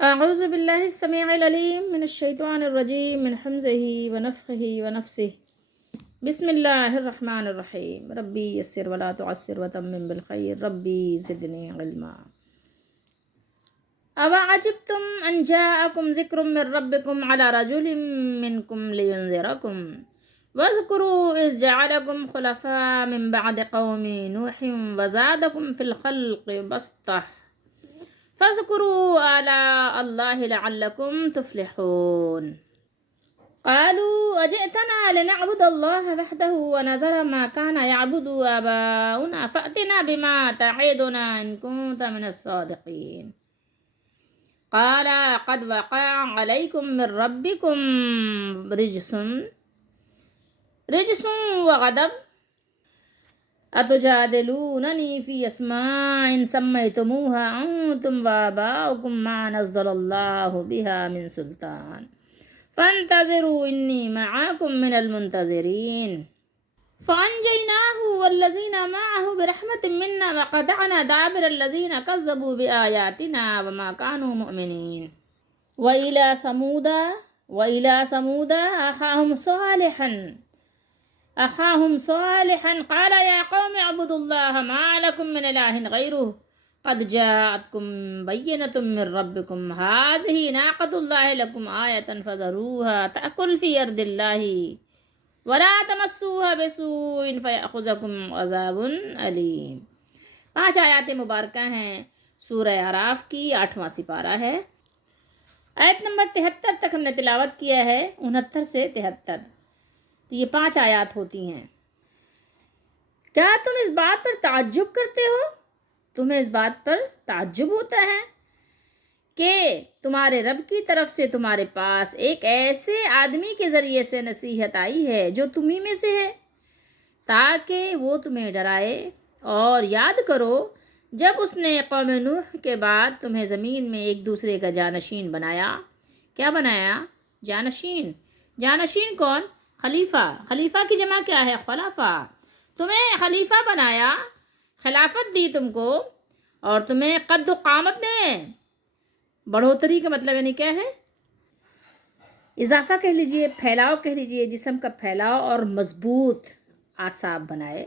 أعوذ بالله السميع العليم من الشيطان الرجيم من حمزه ونفخه ونفسه. بسم الله الرحمن الرحيم. ربي يسر ولا تعسر وتمم بالخير ربي زدني علما. أوعجبتم أن جاءكم ذكر من ربكم على رجل منكم لينذركم واذكروا إذ جعلكم خلفاء من بعد قوم نوح وزادكم في الخلق بسطة فاذكروا آلاء الله لعلكم تفلحون. قالوا أجئتنا لنعبد الله وحده ونذر ما كان يعبد آباؤنا فأتنا بما تعدنا إن كنت من الصادقين. قال قد وقع عليكم من ربكم رجس وغضب أتجادلونني في أسماء سميتموها أنتم وآباؤكم ما نزل الله بها من سلطان فانتظروا إني معكم من المنتظرين. فأنجيناه والذين معه برحمة منا وقطعنا دابر الذين كذبوا بآياتنا وما كانوا مؤمنين. وإلى ثمود أخاهم صالحا قال يا قوم اعبدوا الله ما لكم من إله غيره قد جاءتكم بينة من ربكم هذه ناقة الله لكم آية فذروها تأكل في أرض الله ولا تمسوها بسوء فيأخذكم عذاب علیم. 5 آیات مبارکہ ہیں. سورہ اعراف کی 8واں سپارہ ہے. آیت نمبر 73 تک ہم نے تلاوت کیا ہے. 69 سے 73 تو یہ 5 آیات ہوتی ہیں. کیا تم اس بات پر تعجب کرتے ہو؟ تمہیں اس بات پر تعجب ہوتا ہے کہ تمہارے رب کی طرف سے تمہارے پاس ایک ایسے آدمی کے ذریعے سے نصیحت آئی ہے جو تمہیں میں سے ہے تاکہ وہ تمہیں ڈرائے. اور یاد کرو جب اس نے قوم نوح کے بعد تمہیں زمین میں ایک دوسرے کا جانشین بنایا. کیا بنایا؟ جانشین کون؟ خلیفہ کی جمع کیا ہے؟ خلافہ. تمہیں خلیفہ بنایا، خلافت دی تم کو، اور تمہیں قد و قامت نے بڑھوتری کا مطلب یعنی کیا ہے؟ اضافہ کہہ لیجئے، پھیلاؤ کہہ لیجئے، جسم کا پھیلاؤ اور مضبوط اعصاب بنائے.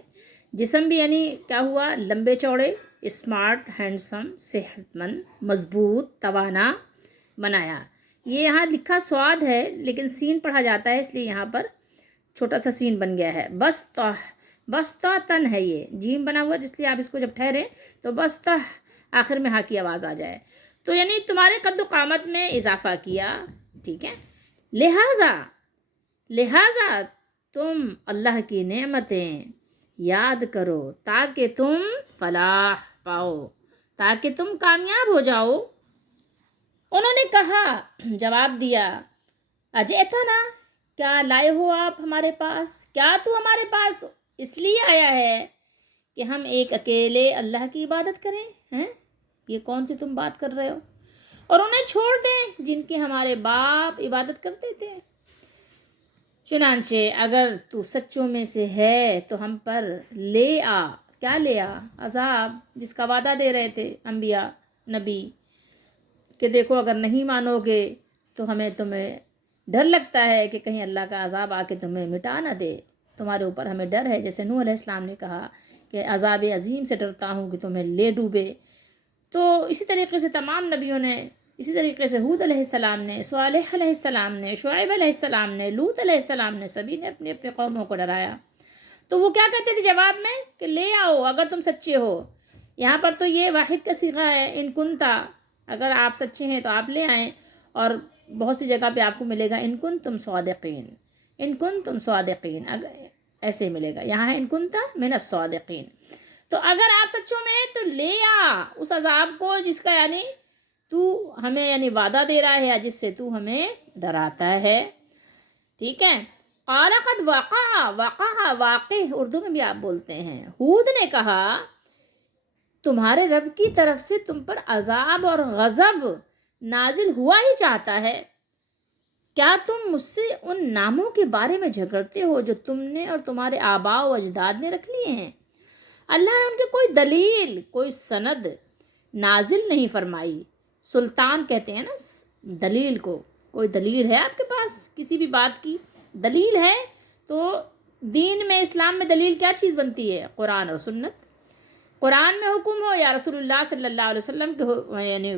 جسم بھی یعنی کیا ہوا؟ لمبے چوڑے، اسمارٹ، ہینڈسم، صحت مند، مضبوط، توانا بنایا. یہ یہاں لکھا سواد ہے لیکن سین پڑھا جاتا ہے اس لیے یہاں پر چھوٹا سا سین بن گیا ہے. بسطہ تن ہے، یہ جیم بنا ہوا جس لیے آپ اس کو جب ٹھہریں تو بسطہ آخر میں ہاں کی آواز آ جائے. تو یعنی تمہارے قد و قامت میں اضافہ کیا. ٹھیک ہے. لہٰذا تم اللہ کی نعمتیں یاد کرو تاکہ تم فلاح پاؤ، تاکہ تم کامیاب ہو جاؤ. انہوں نے کہا، جواب دیا، اجئتنا، کیا لائے ہو آپ ہمارے پاس؟ کیا تو ہمارے پاس اس لیے آیا ہے کہ ہم ایک اکیلے اللہ کی عبادت کریں؟ ہیں یہ کون سی تم بات کر رہے ہو؟ اور انہیں چھوڑ دیں جن کی ہمارے باپ عبادت کرتے تھے. چنانچہ اگر تو سچوں میں سے ہے تو ہم پر لے آ. کیا لے آ؟ عذاب جس کا وعدہ دے رہے تھے انبیاء نبی کہ دیکھو اگر نہیں مانو گے تو تمہیں ڈر لگتا ہے کہ کہیں اللہ کا عذاب آ کے تمہیں مٹا نہ دے. تمہارے اوپر ہمیں ڈر ہے، جیسے نوح علیہ السلام نے کہا کہ عذاب عظیم سے ڈرتا ہوں کہ تمہیں لے ڈوبے. تو اسی طریقے سے تمام نبیوں نے، اسی طریقے سے ہود علیہ السلام نے، صالح علیہ السلام نے، شعیب علیہ السلام نے، لوط علیہ السلام نے، سبھی نے اپنے اپنے قوموں کو ڈرایا. تو وہ کیا کہتے تھے جواب میں کہ لے آؤ اگر تم سچے ہو. یہاں پر تو یہ واحد کا صیغہ ہے، ان کنتا، اگر آپ سچے ہیں تو آپ لے آئیں. اور بہت سی جگہ پہ آپ کو ملے گا ان کنتم صادقین، ایسے ملے گا. یہاں ہے ان کنتا من الصادقین. تو اگر آپ سچوں میں ہیں تو لے آ اس عذاب کو جس کا یعنی تو ہمیں یعنی وعدہ دے رہا ہے یا جس سے تو ہمیں ڈراتا ہے. ٹھیک ہے. قال قد واقع اردو میں بھی آپ بولتے ہیں. ہود نے کہا تمہارے رب کی طرف سے تم پر عذاب اور غضب نازل ہوا ہی چاہتا ہے. کیا تم مجھ سے ان ناموں کے بارے میں جھگڑتے ہو جو تم نے اور تمہارے آباء و اجداد نے رکھ لیے ہیں؟ اللہ نے ان کے کوئی دلیل، کوئی سند نازل نہیں فرمائی سلطان کہتے ہیں نا دلیل کو. کوئی دلیل ہے آپ کے پاس کسی بھی بات کی؟ دلیل ہے تو دین میں اسلام میں دلیل کیا چیز بنتی ہے؟ قرآن اور سنت. قرآن میں حکم ہو یا رسول اللہ صلی اللہ علیہ وسلم کے یعنی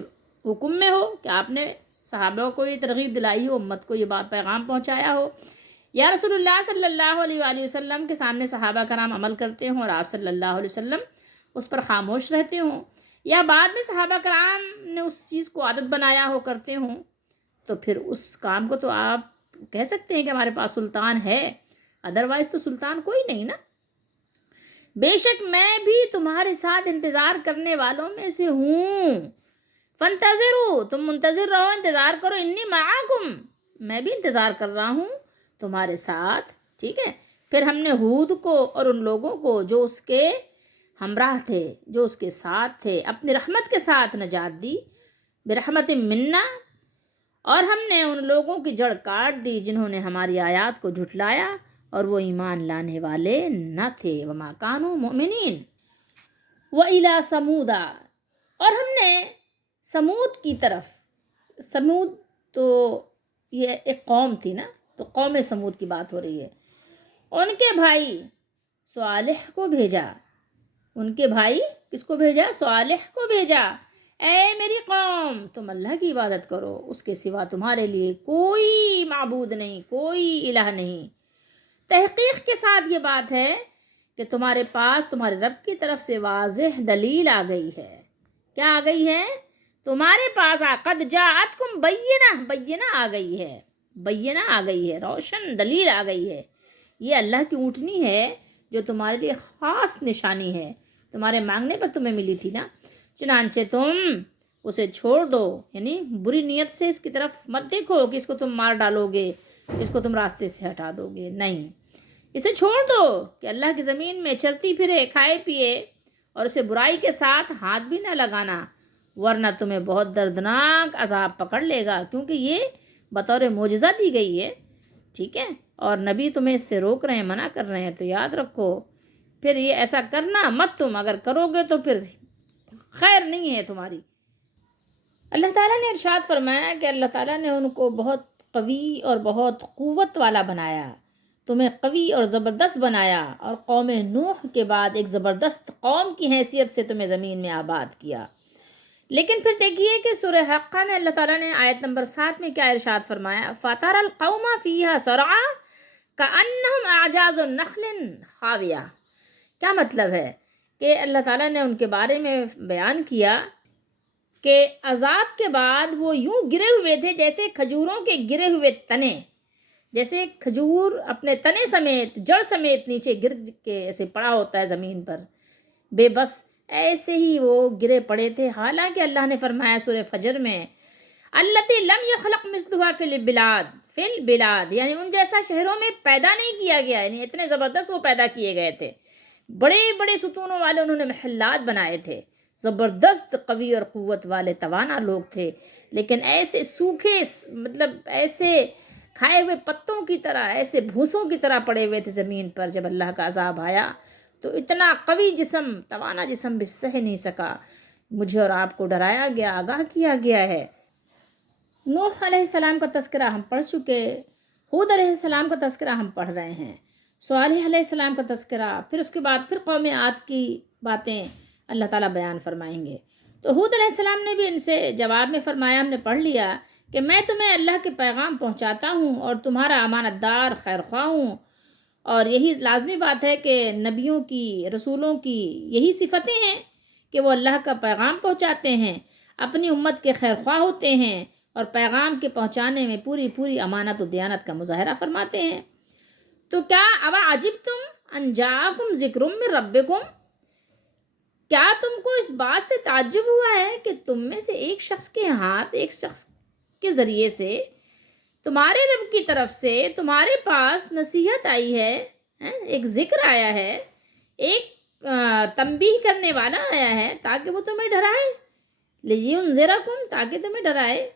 حکم میں ہو کہ آپ نے صحابہ کو یہ ترغیب دلائی ہو، امت کو یہ بات پیغام پہنچایا ہو، یا رسول اللہ صلی اللہ علیہ وآلہ وسلم کے سامنے صحابہ کرام عمل کرتے ہوں اور آپ صلی اللہ علیہ وسلم اس پر خاموش رہتے ہوں، یا بعد میں صحابہ کرام نے اس چیز کو عادت بنایا ہو کرتے ہوں، تو پھر اس کام کو تو آپ کہہ سکتے ہیں کہ ہمارے پاس سلطان ہے. ادروائز تو سلطان کوئی نہیں نا. بے شک میں بھی تمہارے ساتھ انتظار کرنے والوں میں سے ہوں. فانتظروا، تم منتظر رہو، انتظار کرو. انی معاکم، میں بھی انتظار کر رہا ہوں تمہارے ساتھ. ٹھیک ہے. پھر ہم نے ہود کو اور ان لوگوں کو جو اس کے ہمراہ تھے، جو اس کے ساتھ تھے، اپنی رحمت کے ساتھ نجات دی. برحمت منا، اور ہم نے ان لوگوں کی جڑ کاٹ دی جنہوں نے ہماری آیات کو جھٹلایا اور وہ ایمان لانے والے نہ تھے. وما کانوا مؤمنین. وإلی ثمودا، اور ہم نے سمود کی طرف، سمود تو یہ ایک قوم تھی نا، تو قوم سمود کی بات ہو رہی ہے. ان کے بھائی صالح کو بھیجا. ان کے بھائی کس کو بھیجا؟ صالح کو بھیجا. اے میری قوم، تم اللہ کی عبادت کرو، اس کے سوا تمہارے لیے کوئی معبود نہیں، کوئی الہ نہیں. تحقیق کے ساتھ یہ بات ہے کہ تمہارے پاس تمہارے رب کی طرف سے واضح دلیل آ گئی ہے. کیا آ گئی ہے؟ تمہارے پاس قد جاءتکم بینہ، بینہ آ گئی ہے، بینہ آ گئی ہے، روشن دلیل آ گئی ہے. یہ اللہ کی اونٹنی ہے جو تمہارے لیے خاص نشانی ہے، تمہارے مانگنے پر تمہیں ملی تھی نا. چنانچہ تم اسے چھوڑ دو، یعنی بری نیت سے اس کی طرف مت دیکھو کہ اس کو تم مار ڈالو گے، اس کو تم راستے سے ہٹا دو گے. نہیں، اسے چھوڑ دو کہ اللہ کی زمین میں چرتی پھرے، کھائے پیے، اور اسے برائی کے ساتھ ہاتھ بھی نہ لگانا، ورنہ تمہیں بہت دردناک عذاب پکڑ لے گا. کیونکہ یہ بطور معجزہ دی گئی ہے. ٹھیک ہے. اور نبی تمہیں اس سے روک رہے ہیں، منع کر رہے ہیں، تو یاد رکھو پھر یہ ایسا کرنا مت. تم اگر کرو گے تو پھر خیر نہیں ہے تمہاری. اللہ تعالیٰ نے ارشاد فرمایا کہ اللہ تعالیٰ نے ان کو بہت قوی اور بہت قوت والا بنایا، تمہیں قوی اور زبردست بنایا، اور قوم نوح کے بعد ایک زبردست قوم کی حیثیت سے تمہیں زمین میں آباد کیا. لیکن پھر دیکھیے کہ سورہ حقہ میں اللہ تعالیٰ نے آیت نمبر 7 میں کیا ارشاد فرمایا؟ فَتَرَى الْقَوْمَ فِيهَا سَرْعَىٰ كَأَنَّهُمْ أَعْجَازُ نَخْلٍ خَاوِيَةٍ. کیا مطلب ہے کہ اللہ تعالیٰ نے ان کے بارے میں بیان کیا کہ عذاب کے بعد وہ یوں گرے ہوئے تھے جیسے کھجوروں کے گرے ہوئے تنے، جیسے کھجور اپنے تنے سمیت، جڑ سمیت نیچے گر کے ایسے پڑا ہوتا ہے زمین پر بے بس، ایسے ہی وہ گرے پڑے تھے. حالانکہ اللہ نے فرمایا سورہ فجر میں التی لم یخلق مثلھا فی البلاد، فی البلاد، یعنی ان جیسا شہروں میں پیدا نہیں کیا گیا. یعنی اتنے زبردست وہ پیدا کیے گئے تھے، بڑے بڑے ستونوں والے انہوں نے محلات بنائے تھے، زبردست قوی اور قوت والے توانا لوگ تھے. لیکن ایسے سوکھے، مطلب ایسے کھائے ہوئے پتوں کی طرح، ایسے بھوسوں کی طرح پڑے ہوئے تھے زمین پر. جب اللہ کا عذاب آیا تو اتنا قوی جسم، توانا جسم بھی سہ نہیں سکا. مجھے اور آپ کو ڈرایا گیا، آگاہ کیا گیا ہے. نوح علیہ السلام کا تذکرہ ہم پڑھ چکے، ہود علیہ السلام کا تذکرہ ہم پڑھ رہے ہیں، صالح علیہ السلام کا تذکرہ، پھر اس کے بعد پھر قوم عاد کی باتیں اللہ تعالیٰ بیان فرمائیں گے. تو ہود علیہ السلام نے بھی ان سے جواب میں فرمایا، ہم نے پڑھ لیا کہ میں تمہیں اللہ کے پیغام پہنچاتا ہوں اور تمہارا امانت دار خیر خواہ ہوں. اور یہی لازمی بات ہے کہ نبیوں کی، رسولوں کی یہی صفتیں ہیں کہ وہ اللہ کا پیغام پہنچاتے ہیں، اپنی امت کے خیر خواہ ہوتے ہیں، اور پیغام کے پہنچانے میں پوری پوری امانت و دیانت کا مظاہرہ فرماتے ہیں. تو کیا اوا عجبتم ان جاءکم ذکر من ربکم، کیا تم کو اس بات سے تعجب ہوا ہے کہ تم میں سے ایک شخص کے ہاتھ، ایک شخص کے ذریعے سے تمہارے رب کی طرف سے تمہارے پاس نصیحت آئی ہے، ایک ذکر آیا ہے، ایک تنبیہ کرنے والا آیا ہے تاکہ وہ تمہیں ڈرائے، لِيُنذِرَكُمْ، تاکہ تمہیں ڈرائے.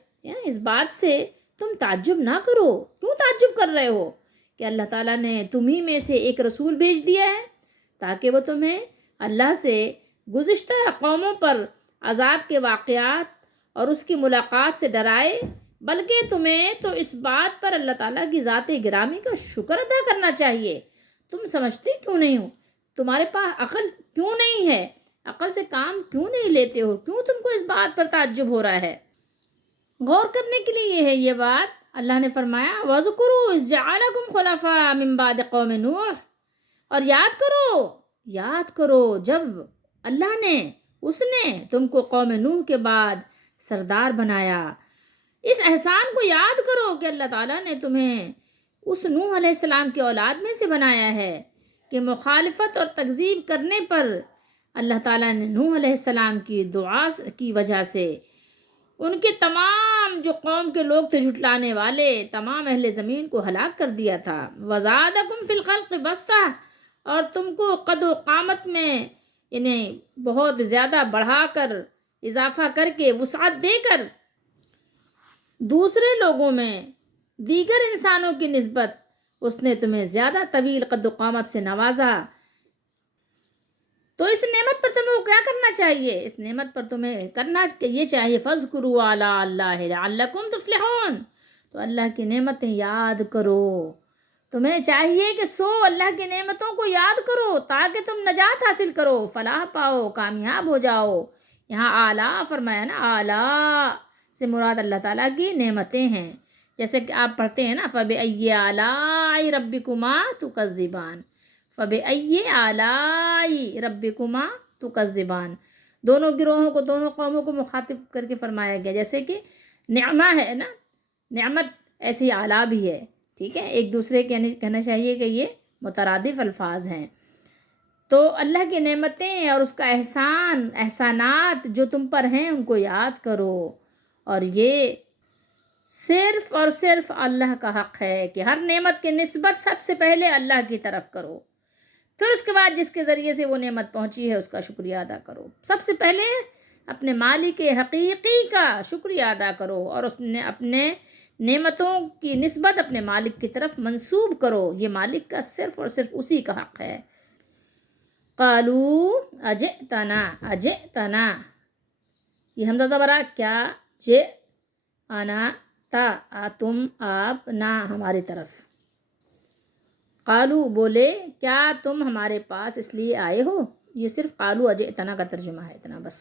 اس بات سے تم تعجب نہ کرو. کیوں تعجب کر رہے ہو؟ کہ اللہ تعالیٰ نے تمہیں میں سے ایک رسول بھیج دیا ہے تاکہ وہ تمہیں اللہ سے گزشتہ قوموں پر عذاب کے واقعات اور اس کی ملاقات سے ڈرائے، بلکہ تمہیں تو اس بات پر اللہ تعالیٰ کی ذات گرامی کا شکر ادا کرنا چاہیے۔ تم سمجھتے کیوں نہیں ہو؟ تمہارے پاس عقل کیوں نہیں ہے؟ عقل سے کام کیوں نہیں لیتے ہو؟ کیوں تم کو اس بات پر تعجب ہو رہا ہے؟ غور کرنے کے لیے یہ ہے یہ بات۔ اللہ نے فرمایا وَاذْكُرُوا إِذْ جَعَلَكُمْ خُلَفَاءَ مِن بَعْدِ قَوْمِ نُوحٍ، اور یاد کرو جب اللہ نے تم کو قوم نوح کے بعد سردار بنایا۔ اس احسان کو یاد کرو کہ اللہ تعالیٰ نے تمہیں اس نوح علیہ السلام کی اولاد میں سے بنایا ہے کہ مخالفت اور تکذیب کرنے پر اللہ تعالیٰ نے نوح علیہ السلام کی دعا کی وجہ سے ان کے تمام جو قوم کے لوگ تھے جھٹلانے والے، تمام اہل زمین کو ہلاک کر دیا تھا۔ وَزَادَكُمْ فِي الْخَلْقِ بَسْطَةً، اور تم کو قد و قامت میں انہیں بہت زیادہ بڑھا کر، اضافہ کر کے، وسعت دے کر دوسرے لوگوں میں دیگر انسانوں کی نسبت اس نے تمہیں زیادہ طویل قد و قامت سے نوازا۔ تو اس نعمت پر تمہیں کیا کرنا چاہیے؟ اس نعمت پر تمہیں کرنا یہ چاہیے فَاذْكُرُوا آلَاءَ اللَّهِ لَعَلَّكُمْ تُفْلِحُونَ، تو اللہ کی نعمتیں یاد کرو۔ تمہیں چاہیے کہ اللہ کی نعمتوں کو یاد کرو تاکہ تم نجات حاصل کرو، فلاح پاؤ، کامیاب ہو جاؤ۔ یہاں آلاء فرمایا نا، آلاء سے مراد اللہ تعالیٰ کی نعمتیں ہیں۔ جیسے کہ آپ پڑھتے ہیں نا فَبِأَيِّ آلَاءِ رَبِّكُمَا تُكَذِّبَانِ، فَبِأَيِّ آلَاءِ رَبِّكُمَا تُكَذِّبَانِ، دونوں گروہوں کو، دونوں قوموں کو مخاطب کر کے فرمایا گیا۔ جیسے کہ نعمہ ہے نا، نعمت ایسے ہی آلاء بھی ہے، ٹھیک ہے، ایک دوسرے کے کہنا چاہیے کہ یہ مترادف الفاظ ہیں۔ تو اللہ کی نعمتیں اور اس کا احسانات جو تم پر ہیں ان کو یاد کرو، اور یہ صرف اور صرف اللہ کا حق ہے کہ ہر نعمت کی نسبت سب سے پہلے اللہ کی طرف کرو، پھر اس کے بعد جس کے ذریعے سے وہ نعمت پہنچی ہے اس کا شکریہ ادا کرو۔ سب سے پہلے اپنے مالک حقیقی کا شکریہ ادا کرو، اور اس نے اپنے نعمتوں کی نسبت اپنے مالک کی طرف منسوب کرو۔ یہ مالک کا صرف اور صرف اسی کا حق ہے۔ قالوا اجئتنا، یہ حمزہ زبرہ کیا، انا تا، تم، آپ، نا، ہماری طرف۔ قالو بولے، کیا تم ہمارے پاس اس لیے آئے ہو؟ یہ صرف قالو اجئتنا کا ترجمہ ہے، اتنا بس۔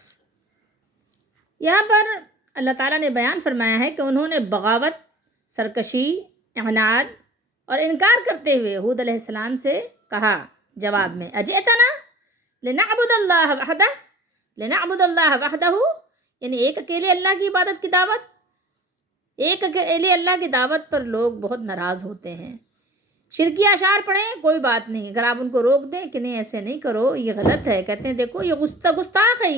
یہاں پر اللہ تعالیٰ نے بیان فرمایا ہے کہ انہوں نے بغاوت، سرکشی، اعناد اور انکار کرتے ہوئے ہود علیہ السلام سے کہا جواب میں اجئتنا لنعبد اللہ وحدہ، لنعبد اللہ وحدہ، یعنی ایک اکیلے اللہ کی عبادت کی دعوت۔ ایک اکیلے اللہ کی دعوت پر لوگ بہت ناراض ہوتے ہیں۔ شرکیہ اشعار پڑھیں کوئی بات نہیں، اگر آپ ان کو روک دیں کہ نہیں ایسے نہیں کرو، یہ غلط ہے، کہتے ہیں دیکھو یہ گستاخ ہے،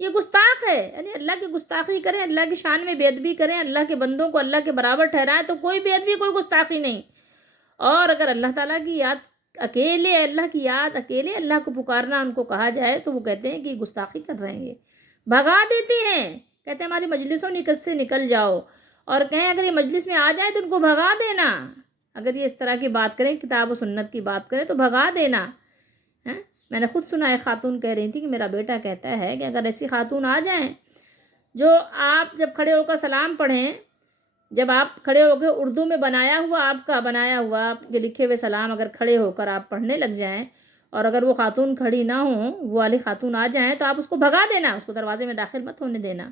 یہ گستاخ ہے، یعنی اللہ کی گستاخی کریں، اللہ کی شان میں بے ادبی کریں، اللہ کے بندوں کو اللہ کے برابر ٹھہرائیں تو کوئی بے ادبی، کوئی گستاخی نہیں۔ اور اگر اللہ تعالیٰ کی یاد، اکیلے اللہ کو پکارنا ان کو کہا جائے تو وہ کہتے ہیں کہ یہ گستاخی کر رہے ہیں، یہ بھگا دیتے ہیں، کہتے ہیں ہماری مجلسوں سے نکل جاؤ، اور کہیں اگر یہ مجلس میں آ جائیں تو ان کو بھگا دینا، اگر یہ اس طرح کی بات کریں، کتاب و سنت کی بات کریں تو بھگا دینا۔ میں نے خود سنا، ایک خاتون کہہ رہی تھی کہ میرا بیٹا کہتا ہے کہ اگر ایسی خاتون آ جائیں جو آپ جب کھڑے ہو کر سلام پڑھیں، جب آپ کھڑے ہو کے اردو میں بنایا ہوا آپ کے لکھے ہوئے سلام اگر کھڑے ہو کر آپ پڑھنے لگ جائیں، اور اگر وہ خاتون کھڑی نہ ہوں، وہ والی خاتون آ جائیں تو آپ اس کو بھگا دینا، اس کو دروازے میں داخل مت ہونے دینا۔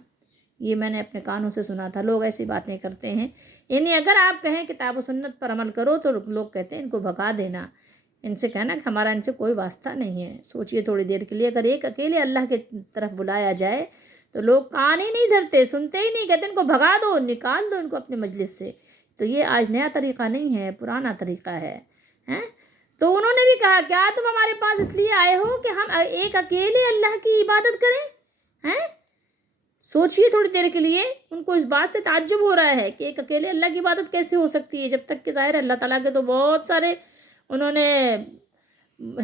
یہ میں نے اپنے کانوں سے سنا تھا، لوگ ایسی باتیں کرتے ہیں، یعنی اگر آپ کہیں کتاب و سنت پر عمل کرو تو لوگ کہتے ہیں ان کو بھگا دینا، ان سے کہنا کہ ہمارا ان سے کوئی واسطہ نہیں ہے۔ سوچئے تھوڑی دیر کے لیے، اگر ایک اکیلے اللہ کی طرف بلایا جائے تو لوگ کان ہی نہیں دھرتے، سنتے ہی نہیں، کہتے ان کو بھگا دو، نکال دو ان کو اپنے مجلس سے۔ تو یہ آج نیا طریقہ نہیں ہے، پرانا طریقہ ہے۔ تو انہوں نے بھی کہا کیا تم ہمارے پاس اس لیے آئے ہو کہ ہم ایک اکیلے اللہ کی عبادت کریں؟ سوچئے تھوڑی دیر کے لیے، ان کو اس بات سے تعجب ہو رہا ہے کہ ایک اکیلے اللہ کی عبادت کیسے ہو سکتی ہے، جب تک کہ ظاہر ہے اللہ تعالیٰ کے تو بہت سارے انہوں نے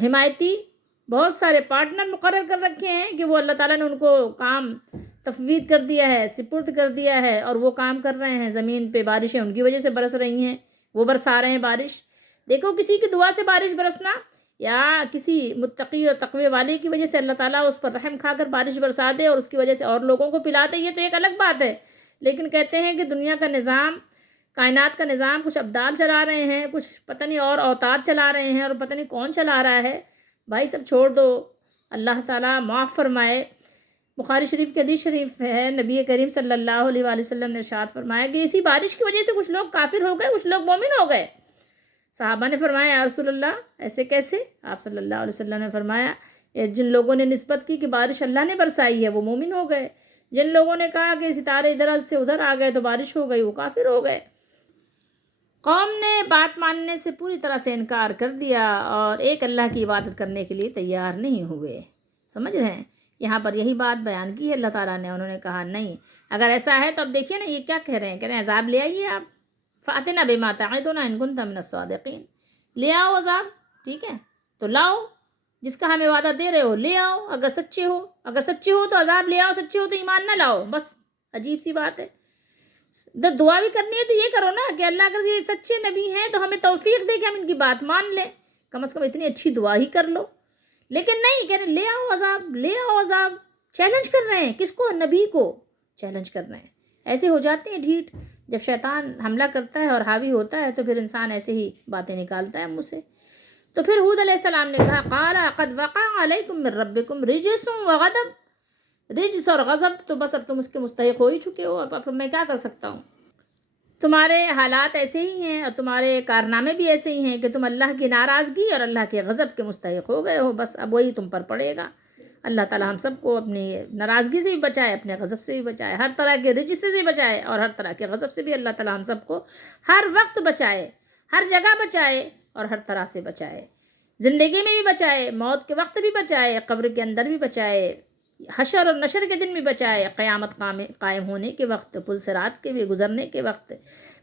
حمایتی، بہت سارے پارٹنر مقرر کر رکھے ہیں کہ وہ اللہ تعالیٰ نے ان کو کام تفویض کر دیا ہے، سپرد کر دیا ہے، اور وہ کام کر رہے ہیں۔ زمین پہ بارشیں ان کی وجہ سے برس رہی ہیں، وہ برسا رہے ہیں بارش۔ دیکھو کسی کی دعا سے بارش برسنا، یا کسی متقی اور تقوی والے کی وجہ سے اللہ تعالیٰ اس پر رحم کھا کر بارش برسا دے اور اس کی وجہ سے اور لوگوں کو پلا دے، یہ تو ایک الگ بات ہے۔ لیکن کہتے ہیں کہ دنیا کا نظام، کائنات کا نظام کچھ ابدال چلا رہے ہیں، کچھ پتہ نہیں اور اوتاد چلا رہے ہیں، اور پتہ نہیں کون چلا رہا ہے۔ بھائی سب چھوڑ دو، اللہ تعالیٰ معاف فرمائے۔ بخاری شریف کے حدیث شریف ہے، نبی کریم صلی اللہ علیہ وآلہ وسلم نے ارشاد فرمایا کہ اسی بارش کی وجہ سے کچھ لوگ کافر ہو گئے، کچھ لوگ مومن ہو گئے۔ صحابہ نے فرمایا یا رسول اللہ ایسے کیسے؟ آپ صلی اللہ علیہ وسلم نے فرمایا جن لوگوں نے نسبت کی کہ بارش اللہ نے برسائی ہے وہ مومن ہو گئے، جن لوگوں نے کہا کہ ستارے ادھر سے ادھر آ گئے تو بارش ہو گئی وہ کافر ہو گئے۔ قوم نے بات ماننے سے پوری طرح سے انکار کر دیا اور ایک اللہ کی عبادت کرنے کے لیے تیار نہیں ہوئے۔ سمجھ رہے ہیں؟ یہاں پر یہی بات بیان کی ہے اللہ تعالیٰ نے۔ انہوں نے کہا نہیں، اگر ایسا ہے تو اب دیکھیے نا یہ کیا کہہ رہے ہیں عذاب لے آئیے آپ، فَأْتِنَا بِمَا تَعِدُنَا إِن كُنتَ مِنَ الصَّادِقِينَ، لے آؤ عذاب، ٹھیک ہے تو لاؤ، جس کا ہمیں وعدہ دے رہے ہو لے آؤ، اگر سچے ہو، اگر سچے ہو تو عذاب لے آؤ، سچے ہو تو ایمان نہ لاؤ، بس عجیب سی بات ہے۔ دعا بھی کرنی ہے تو یہ کرو نا کہ اللہ اگر یہ سچے نبی ہیں تو ہمیں توفیق دے کہ ہم ان کی بات مان لیں، کم از کم اتنی اچھی دعا ہی کر لو۔ لیکن نہیں، کہہ رہے ہیں لے آؤ عذاب، لے آؤ عذاب، چیلنج کر رہے ہیں کس کو؟ نبی کو چیلنج کر رہے ہیں۔ ایسے ہو جاتے ہیں ڈھیٹ، جب شیطان حملہ کرتا ہے اور حاوی ہوتا ہے تو پھر انسان ایسے ہی باتیں نکالتا ہے منہ سے۔ تو پھر ہود علیہ السلام نے کہا قال قد وقع علیکم من ربکم رجس وغضب، رجس اور غضب تو بس اب تم اس کے مستحق ہو ہی چکے ہو، اب میں کیا کر سکتا ہوں؟ تمہارے حالات ایسے ہی ہیں اور تمہارے کارنامے بھی ایسے ہی ہیں کہ تم اللہ کی ناراضگی اور اللہ کے غضب کے مستحق ہو گئے ہو، بس اب وہی تم پر پڑے گا۔ اللہ تعالیٰ ہم سب کو اپنی ناراضگی سے بھی بچائے، اپنے غضب سے بھی بچائے، ہر طرح کے رجس سے بھی بچائے اور ہر طرح کے غضب سے بھی اللہ تعالیٰ ہم سب کو ہر وقت بچائے، ہر جگہ بچائے اور ہر طرح سے بچائے، زندگی میں بھی بچائے، موت کے وقت بھی بچائے، قبر کے اندر بھی بچائے، حشر اور نشر کے دن بھی بچائے، قیامت قائم ہونے کے وقت، پل صراط کے بھی گزرنے کے وقت،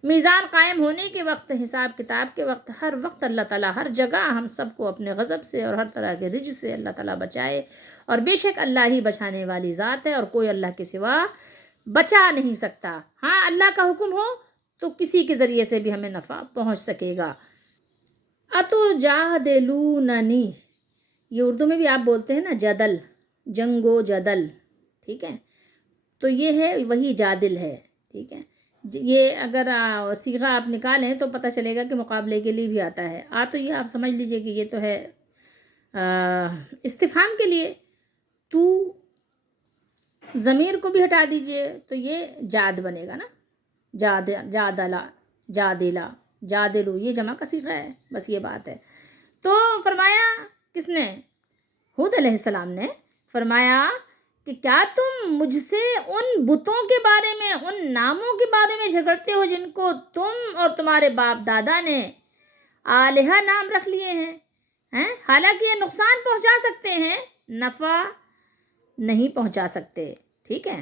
میزان قائم ہونے کے وقت، حساب کتاب کے وقت، ہر وقت اللہ تعالیٰ ہر جگہ ہم سب کو اپنے غضب سے اور ہر طرح کے رجس سے اللہ تعالیٰ بچائے۔ اور بے شک اللہ ہی بچانے والی ذات ہے اور کوئی اللہ کے سوا بچا نہیں سکتا۔ ہاں اللہ کا حکم ہو تو کسی کے ذریعے سے بھی ہمیں نفع پہنچ سکے گا۔ اتجادلوننی، یہ اردو میں بھی آپ بولتے ہیں نا جدل، جنگ و جدل، ٹھیک ہے، تو یہ ہے وہی جادل ہے، ٹھیک ہے۔ یہ اگر صیغہ آپ نکالیں تو پتہ چلے گا کہ مقابلے کے لیے بھی آتا ہے۔ تو یہ آپ سمجھ لیجئے کہ یہ تو ہے استفہام کے لیے۔ تو ضمیر کو بھی ہٹا دیجئے تو یہ جاد بنے گا نا، جادلا، جادلا، جادلو، یہ جمع کا صیغہ ہے، بس یہ بات ہے۔ تو فرمایا کس نے؟ ہود علیہ السلام نے فرمایا کہ کیا تم مجھ سے ان بتوں کے بارے میں، ان ناموں کے بارے میں جھگڑتے ہو جن کو تم اور تمہارے باپ دادا نے آلہہ نام رکھ لیے ہیں؟ حالانکہ یہ نقصان پہنچا سکتے ہیں، نفع نہیں پہنچا سکتے، ٹھیک ہے۔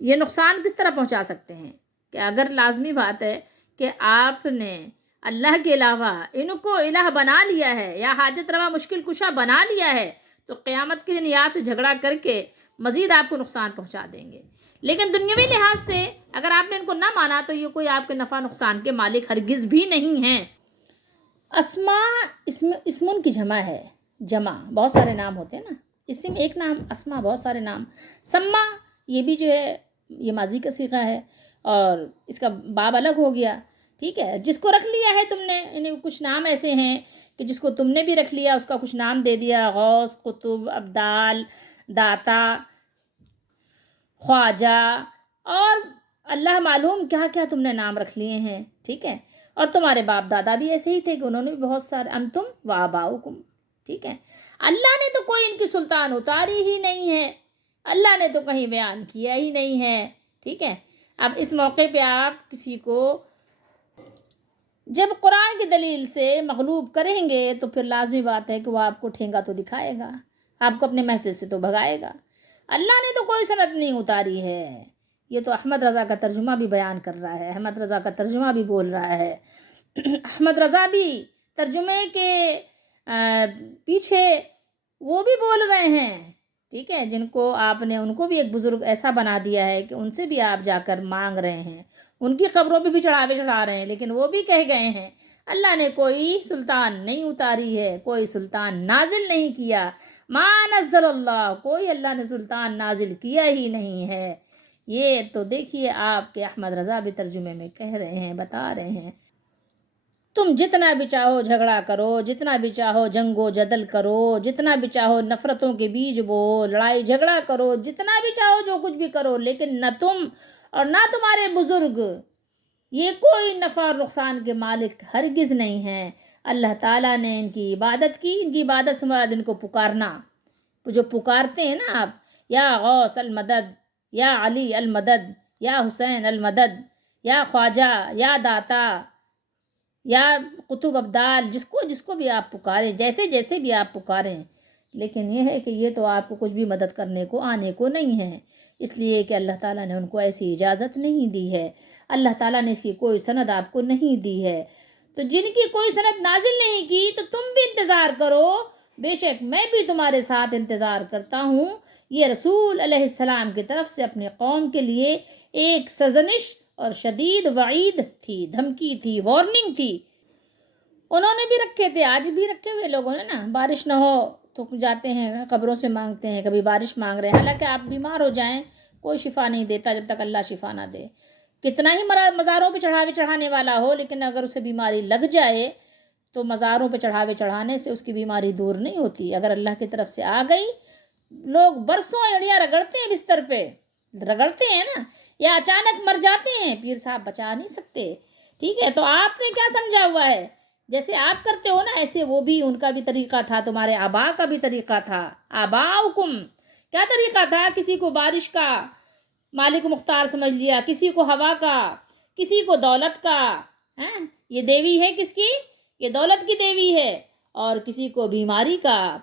یہ نقصان کس طرح پہنچا سکتے ہیں کہ اگر لازمی بات ہے کہ آپ نے اللہ کے علاوہ ان کو الہ بنا لیا ہے یا حاجت روا مشکل کشا بنا لیا ہے تو قیامت کے دن یہ آپ سے جھگڑا کر کے مزید آپ کو نقصان پہنچا دیں گے۔ لیکن دنیاوی لحاظ سے اگر آپ نے ان کو نہ مانا تو یہ کوئی آپ کے نفع نقصان کے مالک ہرگز بھی نہیں ہیں۔ اسماء اسمن کی جمع ہے، جمع بہت سارے نام ہوتے ہیں نا، اسم ایک نام، اسماء بہت سارے نام۔ سما یہ بھی جو ہے یہ ماضی کا صیغہ ہے اور اس کا باب الگ ہو گیا، ٹھیک ہے۔ جس کو رکھ لیا ہے تم نے، یعنی کچھ نام ایسے ہیں کہ جس کو تم نے بھی رکھ لیا، اس کا کچھ نام دے دیا، غوث، قطب، ابدال، داتا، خواجہ، اور اللہ معلوم کیا کیا تم نے نام رکھ لیے ہیں، ٹھیک ہے۔ اور تمہارے باپ دادا بھی ایسے ہی تھے کہ انہوں نے بھی بہت سارے، انتم و آباؤکم، ٹھیک ہے۔ اللہ نے تو کوئی ان کی سلطان اتاری ہی نہیں ہے، اللہ نے تو کہیں بیان کیا ہی نہیں ہے، ٹھیک ہے۔ اب اس موقع پہ آپ کسی کو جب قرآن کی دلیل سے مغلوب کریں گے تو پھر لازمی بات ہے کہ وہ آپ کو ٹھینگا تو دکھائے گا، آپ کو اپنے محفل سے تو بھگائے گا۔ اللہ نے تو کوئی سند نہیں اتاری ہے، یہ تو احمد رضا کا ترجمہ بھی بیان کر رہا ہے، احمد رضا کا ترجمہ بھی بول رہا ہے۔ احمد رضا بھی ترجمے کے پیچھے وہ بھی بول رہے ہیں، ٹھیک ہے، جن کو آپ نے ان کو بھی ایک بزرگ ایسا بنا دیا ہے کہ ان سے بھی آپ جا کر مانگ رہے ہیں، ان کی قبروں پہ بھی چڑھاوے چڑھا رہے ہیں، لیکن وہ بھی کہہ گئے ہیں اللہ نے کوئی سلطان نہیں اتاری ہے، کوئی سلطان نازل نہیں کیا۔ ما نزل اللہ، کوئی اللہ نے سلطان نازل کیا ہی نہیں ہے۔ یہ تو دیکھیے آپ کے احمد رضا بھی ترجمے میں کہہ رہے ہیں، بتا رہے ہیں۔ تم جتنا بھی چاہو جھگڑا کرو، جتنا بھی چاہو جنگ و جدل کرو، جتنا بھی چاہو نفرتوں کے بیج بو، لڑائی جھگڑا کرو، جتنا بھی چاہو جو کچھ بھی کرو، لیکن نہ تم اور نہ تمہارے بزرگ یہ کوئی نفع اور نقصان کے مالک ہرگز نہیں ہیں۔ اللہ تعالیٰ نے ان کی عبادت کی، ان کی عبادت سے مراد ان کو پکارنا، جو پکارتے ہیں نا آپ، یا غوث المدد، یا علی المدد، یا حسین المدد، یا خواجہ، یا داتا، یا قطب ابدال، جس کو بھی آپ پکاریں، جیسے بھی آپ پکاریں، لیکن یہ ہے کہ یہ تو آپ کو کچھ بھی مدد کرنے کو آنے کو نہیں ہے، اس لیے کہ اللہ تعالیٰ نے ان کو ایسی اجازت نہیں دی ہے، اللہ تعالیٰ نے اس کی کوئی سند آپ کو نہیں دی ہے۔ تو جن کی کوئی سند نازل نہیں کی تو تم بھی انتظار کرو، بے شک میں بھی تمہارے ساتھ انتظار کرتا ہوں۔ یہ رسول علیہ السلام کی طرف سے اپنے قوم کے لیے ایک سزنش اور شدید وعید تھی، دھمکی تھی، وارننگ تھی۔ انہوں نے بھی رکھے تھے، آج بھی رکھے ہوئے لوگوں نے نا، بارش نہ ہو تو جاتے ہیں قبروں سے مانگتے ہیں، کبھی بارش مانگ رہے ہیں، حالانکہ آپ بیمار ہو جائیں کوئی شفا نہیں دیتا جب تک اللہ شفا نہ دے۔ کتنا ہی مزاروں پہ چڑھاوے چڑھانے والا ہو، لیکن اگر اسے بیماری لگ جائے تو مزاروں پہ چڑھاوے چڑھانے سے اس کی بیماری دور نہیں ہوتی۔ اگر اللہ کی طرف سے آ گئی، لوگ برسوں ایڑیاں رگڑتے ہیں، بستر پہ رگڑتے ہیں نا، یا اچانک مر جاتے ہیں، پیر صاحب بچا نہیں سکتے۔ ٹھیک ہے، تو آپ نے کیا سمجھا ہوا ہے؟ جیسے آپ کرتے ہو نا، ایسے وہ بھی، ان کا بھی طریقہ تھا، تمہارے آبا کا بھی طریقہ تھا۔ آباؤکم، کیا طریقہ تھا؟ کسی کو بارش کا مالک مختار سمجھ لیا، کسی کو ہوا کا، کسی کو دولت کا، یہ دیوی ہے کس کی؟ یہ دولت کی دیوی ہے، اور کسی کو بیماری کا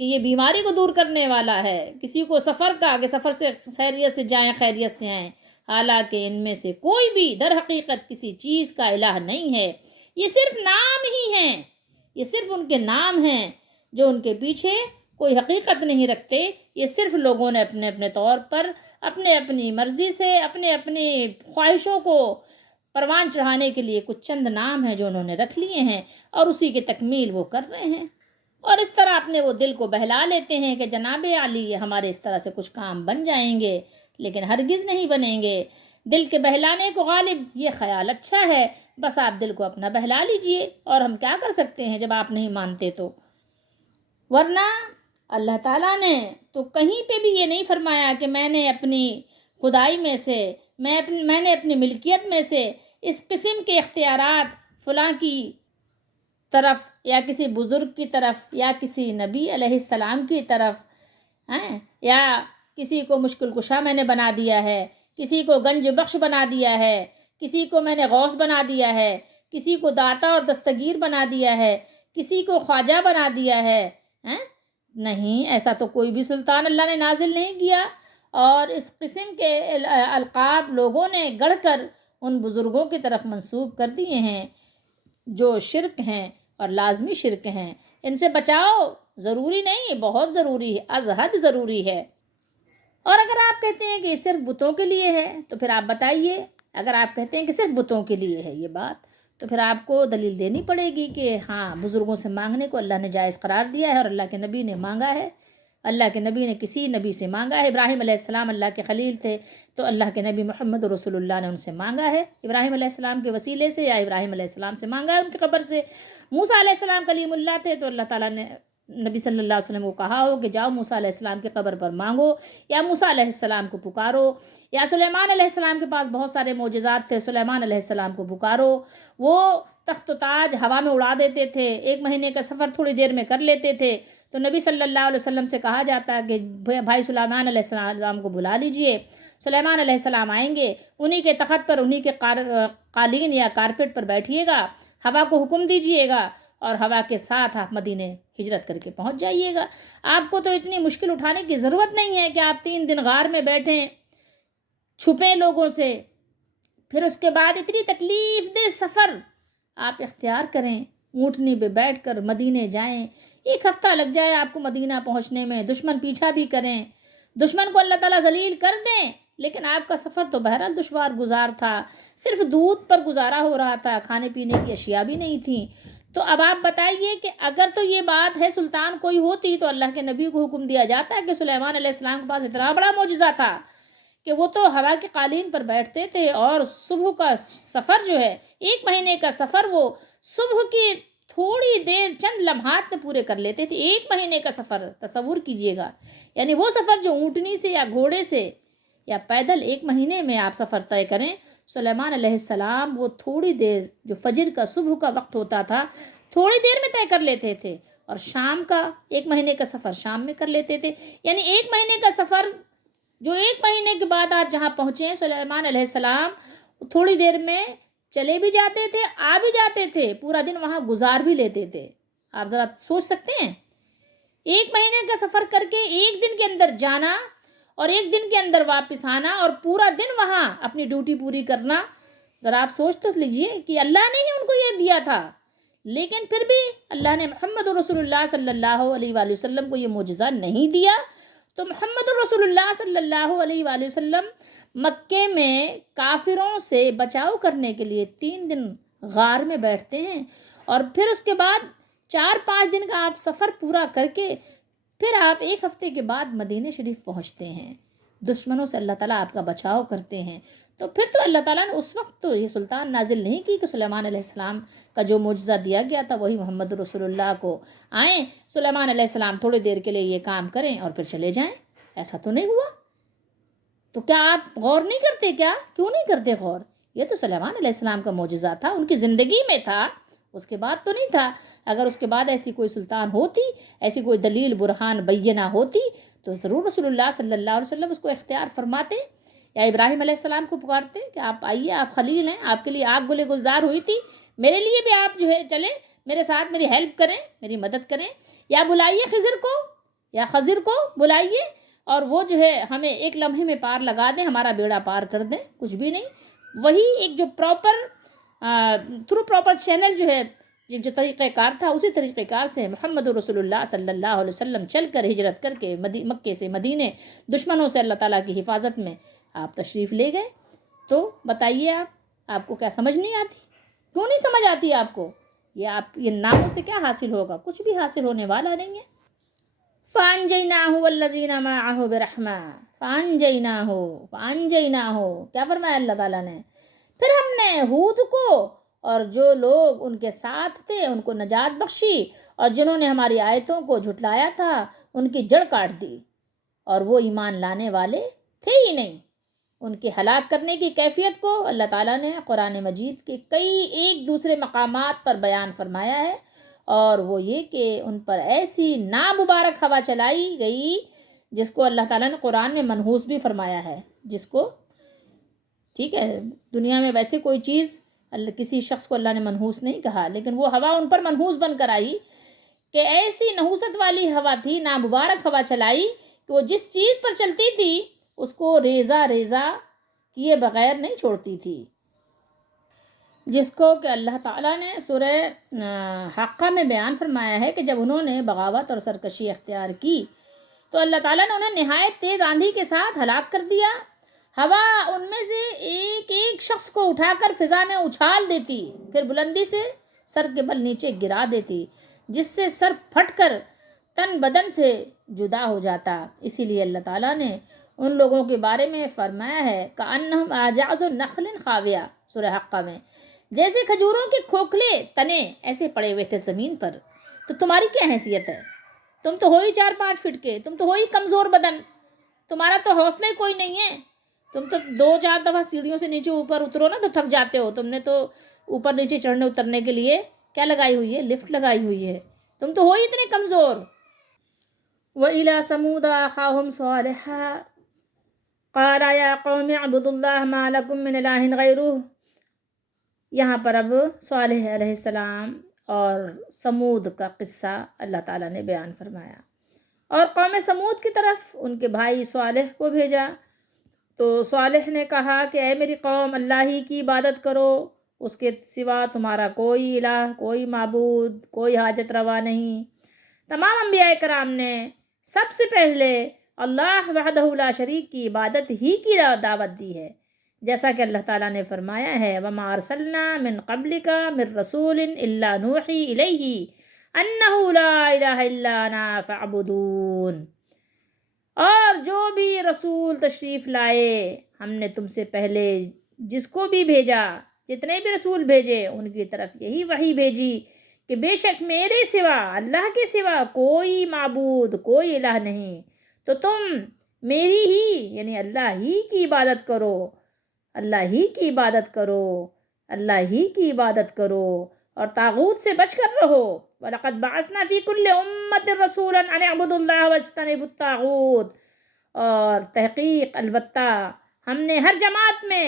کہ یہ بیماری کو دور کرنے والا ہے، کسی کو سفر کا کہ سفر سے خیریت سے جائیں، خیریت سے آئیں، حالانکہ ان میں سے کوئی بھی در حقیقت کسی چیز کا الہ نہیں ہے، یہ صرف نام ہی ہیں، یہ صرف ان کے نام ہیں جو ان کے پیچھے کوئی حقیقت نہیں رکھتے۔ یہ صرف لوگوں نے اپنے اپنے طور پر، اپنی مرضی سے، اپنے خواہشوں کو پروان چڑھانے کے لیے کچھ چند نام ہیں جو انہوں نے رکھ لیے ہیں، اور اسی کی تکمیل وہ کر رہے ہیں، اور اس طرح اپنے وہ دل کو بہلا لیتے ہیں کہ جناب علی ہمارے اس طرح سے کچھ کام بن جائیں گے، لیکن ہرگز نہیں بنیں گے۔ دل کے بہلانے کو غالب یہ خیال اچھا ہے، بس آپ دل کو اپنا بہلا لیجئے، اور ہم کیا کر سکتے ہیں جب آپ نہیں مانتے تو۔ ورنہ اللہ تعالیٰ نے تو کہیں پہ بھی یہ نہیں فرمایا کہ میں نے اپنی خدائی میں سے، میں نے اپنی ملکیت میں سے اس قسم کے اختیارات فلاں کی طرف، یا کسی بزرگ کی طرف، یا کسی نبی علیہ السلام کی طرف، یا کسی کو مشکل کشا میں نے بنا دیا ہے، کسی کو گنج بخش بنا دیا ہے، کسی کو میں نے غوث بنا دیا ہے، کسی کو داتا اور دستگیر بنا دیا ہے، کسی کو خواجہ بنا دیا ہے، نہیں، ایسا تو کوئی بھی سلطان اللہ نے نازل نہیں کیا۔ اور اس قسم کے القاب لوگوں نے گڑھ کر ان بزرگوں کی طرف منسوب کر دیے ہیں جو شرک ہیں اور لازمی شرک ہیں۔ ان سے بچاؤ ضروری نہیں، بہت ضروری ہے، از حد ضروری ہے۔ اور اگر آپ کہتے ہیں کہ یہ صرف بتوں کے لیے ہے تو پھر آپ بتائیے، اگر آپ کہتے ہیں کہ صرف بتوں کے لیے ہے یہ بات، تو پھر آپ کو دلیل دینی پڑے گی کہ ہاں بزرگوں سے مانگنے کو اللہ نے جائز قرار دیا ہے، اور اللہ کے نبی نے مانگا ہے، اللہ کے نبی نے کسی نبی سے مانگا ہے۔ ابراہیم علیہ السلام اللہ کے خلیل تھے، تو اللہ کے نبی محمد رسول اللہ نے ان سے مانگا ہے، ابراہیم علیہ السلام کے وسیلے سے، یا ابراہیم علیہ السلام سے مانگا ہے ان کی قبر سے۔ موسیٰ علیہ السلام کلیم اللہ تھے، تو اللہ تعالیٰ نے نبی صلی اللہ علیہ وسلم کو کہا ہو کہ جاؤ موسیٰ علیہ السلام کی قبر پر مانگو، یا موسیٰ علیہ السلام کو پکارو، یا سلیمان علیہ السلام کے پاس بہت سارے معجزات تھے، سلیمان علیہ السلام کو پکارو، وہ تخت و تاج ہوا میں اڑا دیتے تھے، 1 مہینے کا سفر تھوڑی دیر میں کر لیتے تھے، تو نبی صلی اللہ علیہ وسلم سے کہا جاتا کہ بھائی سلیمان علیہ السلام کو بلا لیجئے، سلیمان علیہ السلام آئیں گے، انہی کے تخت پر، انہی کے قالین یا کارپیٹ پر بیٹھیے گا، ہوا کو حکم دیجئے گا، اور ہوا کے ساتھ آپ مدینے ہجرت کر کے پہنچ جائیے گا۔ آپ کو تو اتنی مشکل اٹھانے کی ضرورت نہیں ہے کہ آپ 3 دن غار میں بیٹھیں، چھپیں لوگوں سے، پھر اس کے بعد اتنی تکلیف دہ سفر آپ اختیار کریں، اونٹنی پہ بیٹھ کر مدینے جائیں، 1 ہفتہ لگ جائے آپ کو مدینہ پہنچنے میں، دشمن پیچھا بھی کریں، دشمن کو اللہ تعالیٰ ذلیل کر دیں، لیکن آپ کا سفر تو بہرحال دشوار گزار تھا، صرف دودھ پر گزارا ہو رہا تھا، کھانے پینے کی اشیاء بھی نہیں تھیں۔ تو اب آپ بتائیے کہ اگر تو یہ بات ہے سلطان کوئی ہوتی تو اللہ کے نبی کو حکم دیا جاتا ہے کہ سلیمان علیہ السلام کے پاس اتنا بڑا معجزہ تھا کہ وہ تو ہوا کے قالین پر بیٹھتے تھے اور صبح کا سفر جو ہے 1 مہینے کا سفر وہ صبح کی تھوڑی دیر چند لمحات میں پورے کر لیتے تھے۔ 1 مہینے کا سفر تصور کیجئے گا، یعنی وہ سفر جو اونٹنی سے یا گھوڑے سے یا پیدل 1 مہینے میں آپ سفر طے کریں، سلیمان علیہ السلام وہ تھوڑی دیر جو فجر کا صبح کا وقت ہوتا تھا تھوڑی دیر میں طے کر لیتے تھے، اور شام کا 1 مہینے کا سفر شام میں کر لیتے تھے۔ یعنی 1 مہینے کا سفر جو 1 مہینے کے بعد آپ جہاں پہنچے ہیں، سلیمان علیہ السلام تھوڑی دیر میں چلے بھی جاتے تھے، آ بھی جاتے تھے، پورا دن وہاں گزار بھی لیتے تھے۔ آپ ذرا سوچ سکتے ہیں 1 مہینے کا سفر کر کے 1 دن کے اندر جانا اور 1 دن کے اندر واپس آنا اور پورا دن وہاں اپنی ڈیوٹی پوری کرنا، ذرا آپ سوچ تو لیجئے کہ اللہ نے ہی ان کو یہ دیا تھا، لیکن پھر بھی اللہ نے محمد رسول اللہ صلی اللہ علیہ وآلہ وسلم کو یہ معجزہ نہیں دیا۔ تو محمد رسول اللہ صلی اللہ علیہ وآلہ وسلم مکے میں کافروں سے بچاؤ کرنے کے لیے 3 دن غار میں بیٹھتے ہیں، اور پھر اس کے بعد 4-5 دن کا آپ سفر پورا کر کے پھر آپ 1 ہفتے کے بعد مدینہ شریف پہنچتے ہیں۔ دشمنوں سے اللہ تعالیٰ آپ کا بچاؤ کرتے ہیں۔ تو پھر تو اللہ تعالیٰ نے اس وقت تو یہ سلطان نازل نہیں کی کہ سلیمان علیہ السلام کا جو معجزہ دیا گیا تھا وہی محمد رسول اللہ کو آئیں، سلیمان علیہ السلام تھوڑی دیر کے لیے یہ کام کریں اور پھر چلے جائیں، ایسا تو نہیں ہوا۔ تو کیا آپ غور نہیں کرتے؟ کیا کیوں نہیں کرتے غور؟ یہ تو سلیمان علیہ السلام کا معجزہ تھا، ان کی زندگی میں تھا، اس کے بعد تو نہیں تھا۔ اگر اس کے بعد ایسی کوئی سلطان ہوتی، ایسی کوئی دلیل برہان بینہ ہوتی تو ضرور رسول اللہ صلی اللہ علیہ وسلم اس کو اختیار فرماتے، یا ابراہیم علیہ السلام کو پکارتے کہ آپ آئیے، آپ خلیل ہیں، آپ کے لیے آگ گلے گلزار ہوئی تھی، میرے لیے بھی آپ جو ہے چلیں، میرے ساتھ میری ہیلپ کریں، میری مدد کریں، یا بلائیے خضر کو، یا خضر کو بلائیے اور وہ جو ہے ہمیں 1 لمحے میں پار لگا دیں، ہمارا بیڑا پار کر دیں۔ کچھ بھی نہیں، وہی ایک جو پراپر چینل جو ہے، جو طریقہ کار تھا، اسی طریقہ کار سے محمد رسول اللہ صلی اللہ علیہ وسلم چل کر ہجرت کر کے مکے سے مدینے دشمنوں سے اللہ تعالیٰ کی حفاظت میں آپ تشریف لے گئے۔ تو بتائیے آپ کو کیا سمجھ نہیں آتی؟ کیوں نہیں سمجھ آتی آپ کو؟ یہ ناموں سے کیا حاصل ہوگا؟ کچھ بھی حاصل ہونے والا نہیں ہے۔ فَأَنْجَيْنَاهُ وَالَّذِينَ مَعَهُ بِرَحْمَةٍ فَأَنْجَيْنَاهُ کیا فرمایا اللہ تعالیٰ نے؟ پھر ہم نے ہود کو اور جو لوگ ان کے ساتھ تھے ان کو نجات بخشی، اور جنہوں نے ہماری آیتوں کو جھٹلایا تھا ان کی جڑ کاٹ دی، اور وہ ایمان لانے والے تھے ہی نہیں۔ ان کی ہلاک کرنے کی کیفیت کو اللہ تعالیٰ نے قرآن مجید کے کئی ایک دوسرے مقامات پر بیان فرمایا ہے، اور وہ یہ کہ ان پر ایسی نامبارک ہوا چلائی گئی جس کو اللہ تعالیٰ نے قرآن میں منحوس بھی فرمایا ہے، جس کو ٹھیک ہے دنیا میں ویسے کوئی چیز کسی شخص کو اللہ نے منحوس نہیں کہا، لیکن وہ ہوا ان پر منحوس بن کر آئی کہ ایسی نحوست والی ہوا تھی، نامبارک ہوا چلائی کہ وہ جس چیز پر چلتی تھی اس کو ریزہ ریزہ کیے بغیر نہیں چھوڑتی تھی، جس کو کہ اللہ تعالیٰ نے سورہ حقہ میں بیان فرمایا ہے کہ جب انہوں نے بغاوت اور سرکشی اختیار کی تو اللہ تعالیٰ نے انہیں نہایت تیز آندھی کے ساتھ ہلاک کر دیا۔ ہوا ان میں سے ایک ایک شخص کو اٹھا کر فضا میں اچھال دیتی، پھر بلندی سے سر کے بل نیچے گرا دیتی، جس سے سر پھٹ کر تن بدن سے جدا ہو جاتا۔ اسی لیے اللہ تعالیٰ نے ان لوگوں کے بارے میں فرمایا ہے کأنہم اعجاز نخل خاویہ، سورہ حقہ میں، جیسے کھجوروں کے کھوکھلے تنے ایسے پڑے ہوئے تھے زمین پر۔ تو تمہاری کیا حیثیت ہے؟ تم تو ہو ہی 4-5 فٹ کے، تم تو ہو ہی کمزور بدن، تمہارا تو حوصلہ ہی کوئی نہیں ہے، تم تو 2-4 دفعہ سیڑھیوں سے نیچے اوپر اترو نا تو تھک جاتے ہو، تم نے تو اوپر نیچے چڑھنے اترنے کے لیے کیا لگائی ہوئی ہے؟ لفٹ لگائی ہوئی ہے، تم تو ہو ہی اتنے کمزور۔ وَإِلَى ثَمُودَ أَخَاهُمْ صَالِحًا قَالَ يَا قَوْمِ اعْبُدُوا اللَّهَ مَا لَكُم مِّنْ إِلَٰهٍ غَيْرُهُ۔ یہاں پر اب صالح علیہ السلام اور سمود کا قصہ اللہ تعالیٰ نے بیان فرمایا، اور قوم سمود کی طرف ان کے بھائی صالح کو بھیجا۔ تو صالح نے کہا کہ اے میری قوم، اللہ ہی کی عبادت کرو، اس کے سوا تمہارا کوئی الہ، کوئی معبود، کوئی حاجت روا نہیں۔ تمام انبیاء کرام نے سب سے پہلے اللہ وحدہ لا شریک کی عبادت ہی کی دعوت دی ہے، جیسا کہ اللہ تعالیٰ نے فرمایا ہے وَمَا أَرْسَلْنَا مِن قَبْلِكَ مِن رَّسُولٍ إِلَّا نُوحِي إِلَيْهِ أَنَّهُ لَا إِلَٰهَ إِلَّا أَنَا فَاعْبُدُونِ۔ اور جو بھی رسول تشریف لائے ہم نے تم سے پہلے جس کو بھی بھیجا، جتنے بھی رسول بھیجے ان کی طرف یہی وحی بھیجی کہ بے شک میرے سوا، اللہ کے سوا کوئی معبود، کوئی الہ نہیں، تو تم میری ہی یعنی اللہ ہی کی عبادت کرو، اللہ ہی کی عبادت کرو، اللہ ہی کی عبادت کرو اور طاغوت سے بچ کر رہو۔ وَلَقَدْ بَعَثْنَا فِي كُلِّ أُمَّةٍ رَّسُولًا أَنِ اعْبُدُوا اللَّهَ وَاجْتَنِبُوا الطَّاغُوتَ، اور تحقیق البتہ ہم نے ہر جماعت میں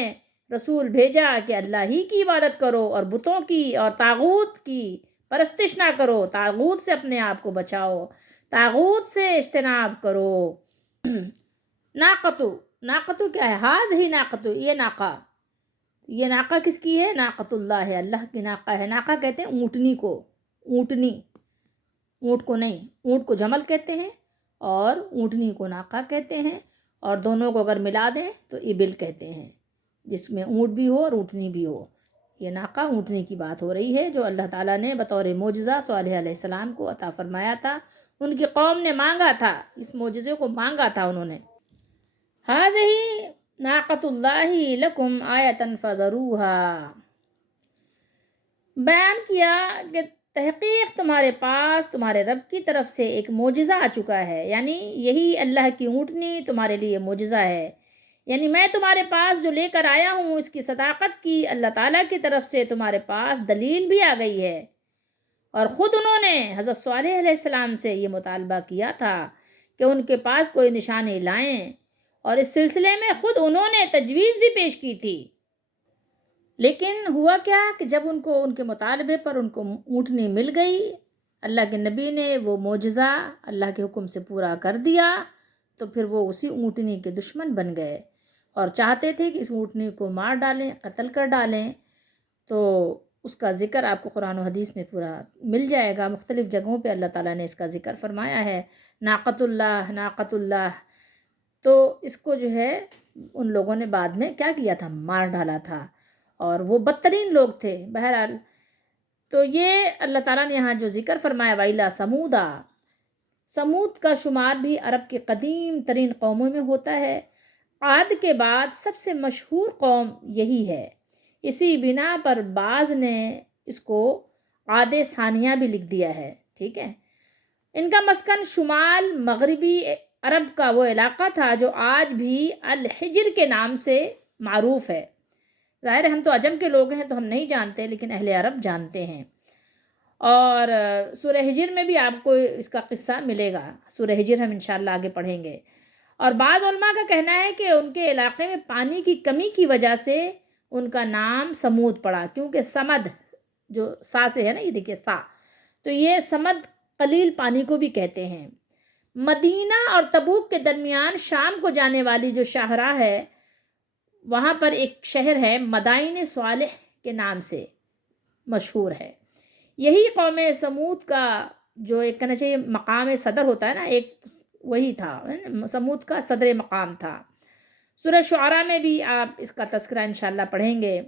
رسول بھیجا کہ اللہ ہی کی عبادت کرو اور بتوں کی اور طاغوت کی پرستش نہ کرو، طاغوت سے اپنے آپ کو بچاؤ، طاغوت سے اجتناب کرو۔ ناقتو، ناقتو کیا ہے؟ حاض ہی ناقتو، یہ ناقہ کس کی ہے؟ ناقت اللہ ہے، اللہ کی ناقہ ہے۔ ناقہ کہتے ہیں اونٹنی کو، اونٹنی، اونٹ کو نہیں، اونٹ کو جمل کہتے ہیں اور اونٹنی کو ناقہ کہتے ہیں، اور دونوں کو اگر ملا دیں تو ابل کہتے ہیں، جس میں اونٹ بھی ہو اور اونٹنی بھی ہو۔ یہ ناقہ اونٹنی کی بات ہو رہی ہے جو اللہ تعالیٰ نے بطور معجزہ صالح علیہ السلام کو عطا فرمایا تھا، ان کی قوم نے مانگا تھا، اس معجزے کو مانگا تھا انہوں نے۔ ہذہ ناقۃ اللہ لکم آیۃ فذروها، بیان کیا کہ تحقیق تمہارے پاس تمہارے رب کی طرف سے ایک معجزہ آ چکا ہے، یعنی یہی اللہ کی اونٹنی تمہارے لیے معجزہ ہے، یعنی میں تمہارے پاس جو لے کر آیا ہوں اس کی صداقت کی اللہ تعالیٰ کی طرف سے تمہارے پاس دلیل بھی آ گئی ہے۔ اور خود انہوں نے حضرت صالح علیہ السلام سے یہ مطالبہ کیا تھا کہ ان کے پاس کوئی نشانی لائیں، اور اس سلسلے میں خود انہوں نے تجویز بھی پیش کی تھی، لیکن ہوا کیا کہ جب ان کے مطالبے پر ان کو اونٹنی مل گئی، اللہ کے نبی نے وہ معجزہ اللہ کے حکم سے پورا کر دیا، تو پھر وہ اسی اونٹنی کے دشمن بن گئے اور چاہتے تھے کہ اس اونٹنی کو مار ڈالیں، قتل کر ڈالیں۔ تو اس کا ذکر آپ کو قرآن و حدیث میں پورا مل جائے گا، مختلف جگہوں پہ اللہ تعالیٰ نے اس کا ذکر فرمایا ہے، ناقۃ اللہ، ناقۃ اللہ۔ تو اس کو جو ہے ان لوگوں نے بعد میں کیا کیا تھا؟ مار ڈالا تھا، اور وہ بدترین لوگ تھے۔ بہرحال تو یہ اللہ تعالیٰ نے یہاں جو ذکر فرمایا وَإِلَىٰ ثَمُودَ، سمود کا شمار بھی عرب کے قدیم ترین قوموں میں ہوتا ہے، عاد کے بعد سب سے مشہور قوم یہی ہے، اسی بنا پر بعض نے اس کو عاد ثانیہ بھی لکھ دیا ہے، ٹھیک ہے۔ ان کا مسکن شمال مغربی عرب کا وہ علاقہ تھا جو آج بھی الحجر کے نام سے معروف ہے۔ ظاہر ہے ہم تو عجم کے لوگ ہیں تو ہم نہیں جانتے، لیکن اہل عرب جانتے ہیں، اور سورہ ہجر میں بھی آپ کو اس کا قصہ ملے گا، سورہ ہجر ہم انشاءاللہ آگے پڑھیں گے۔ اور بعض علماء کا کہنا ہے کہ ان کے علاقے میں پانی کی کمی کی وجہ سے ان کا نام سمود پڑا، کیونکہ سمد جو سا سے ہے نا، یہ دیکھیے سا، تو یہ سمد قلیل پانی کو بھی کہتے ہیں۔ مدینہ اور تبوک کے درمیان شام کو جانے والی جو شاہراہ ہے، وہاں پر ایک شہر ہے مدائن صالح کے نام سے مشہور ہے۔ یہی قوم سمود کا جو ایک کہنا چاہیے مقام صدر ہوتا ہے نا، ایک وہی تھا، سمود کا صدر مقام تھا۔ سورہ شعراء میں بھی آپ اس کا تذکرہ انشاءاللہ پڑھیں گے۔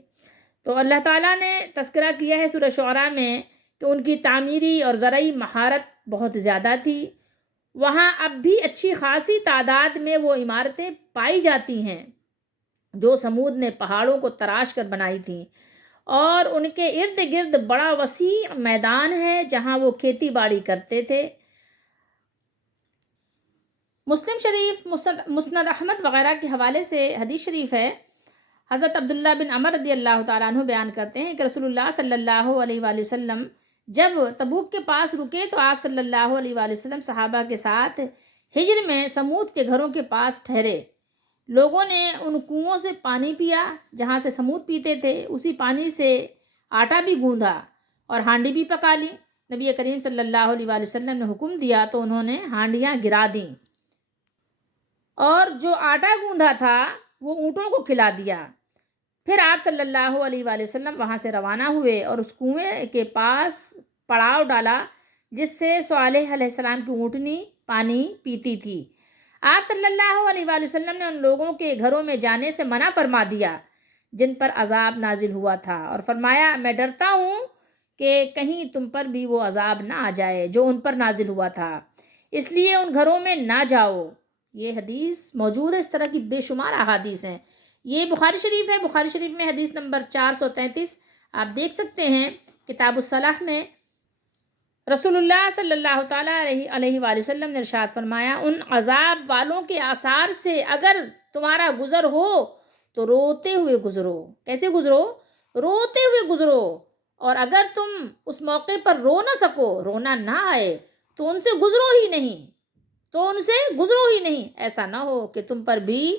تو اللہ تعالیٰ نے تذکرہ کیا ہے سورہ شعراء میں کہ ان کی تعمیری اور زرعی مہارت بہت زیادہ تھی، وہاں اب بھی اچھی خاصی تعداد میں وہ عمارتیں پائی جاتی ہیں جو سمود نے پہاڑوں کو تراش کر بنائی تھیں، اور ان کے ارد گرد بڑا وسیع میدان ہے جہاں وہ کھیتی باڑی کرتے تھے۔ مسلم شریف، مسند احمد وغیرہ کے حوالے سے حدیث شریف ہے، حضرت عبداللہ بن عمر رضی اللہ تعالیٰ عنہ بیان کرتے ہیں کہ رسول اللہ صلی اللہ علیہ وآلہ وسلم جب تبوک کے پاس رکے تو آپ صلی اللہ علیہ وآلہ وسلم صحابہ کے ساتھ ہجر میں سمود کے گھروں کے پاس ٹھہرے۔ لوگوں نے ان کنوؤں سے پانی پیا جہاں سے سمود پیتے تھے، اسی پانی سے آٹا بھی گوندھا اور ہانڈی بھی پکا لی۔ نبی کریم صلی اللہ علیہ وآلہ وسلم نے حکم دیا تو انہوں نے ہانڈیاں گرا دیں، اور جو آٹا گوندھا تھا وہ اونٹوں کو کھلا دیا۔ پھر آپ صلی اللہ علیہ وآلہ وسلم وہاں سے روانہ ہوئے اور اس کنویں کے پاس پڑاؤ ڈالا جس سے صالح علیہ السلام کی اونٹنی پانی پیتی تھی۔ آپ صلی اللہ علیہ وآلہ وسلم نے ان لوگوں کے گھروں میں جانے سے منع فرما دیا جن پر عذاب نازل ہوا تھا، اور فرمایا میں ڈرتا ہوں کہ کہیں تم پر بھی وہ عذاب نہ آ جائے جو ان پر نازل ہوا تھا، اس لیے ان گھروں میں نہ جاؤ۔ یہ حدیث موجود ہے، اس طرح کی بے شمار احادیث ہیں۔ یہ بخاری شریف ہے، بخاری شریف میں حدیث نمبر 433 آپ دیکھ سکتے ہیں، کتاب الصلاح میں رسول اللہ صلی اللہ تعالیٰ علیہ وآلہ وسلم نے ارشاد فرمایا، ان عذاب والوں کے آثار سے اگر تمہارا گزر ہو تو روتے ہوئے گزرو۔ کیسے گزرو؟ روتے ہوئے گزرو۔ اور اگر تم اس موقع پر رو نہ سکو، رونا نہ آئے، تو ان سے گزرو ہی نہیں، ایسا نہ ہو کہ تم پر بھی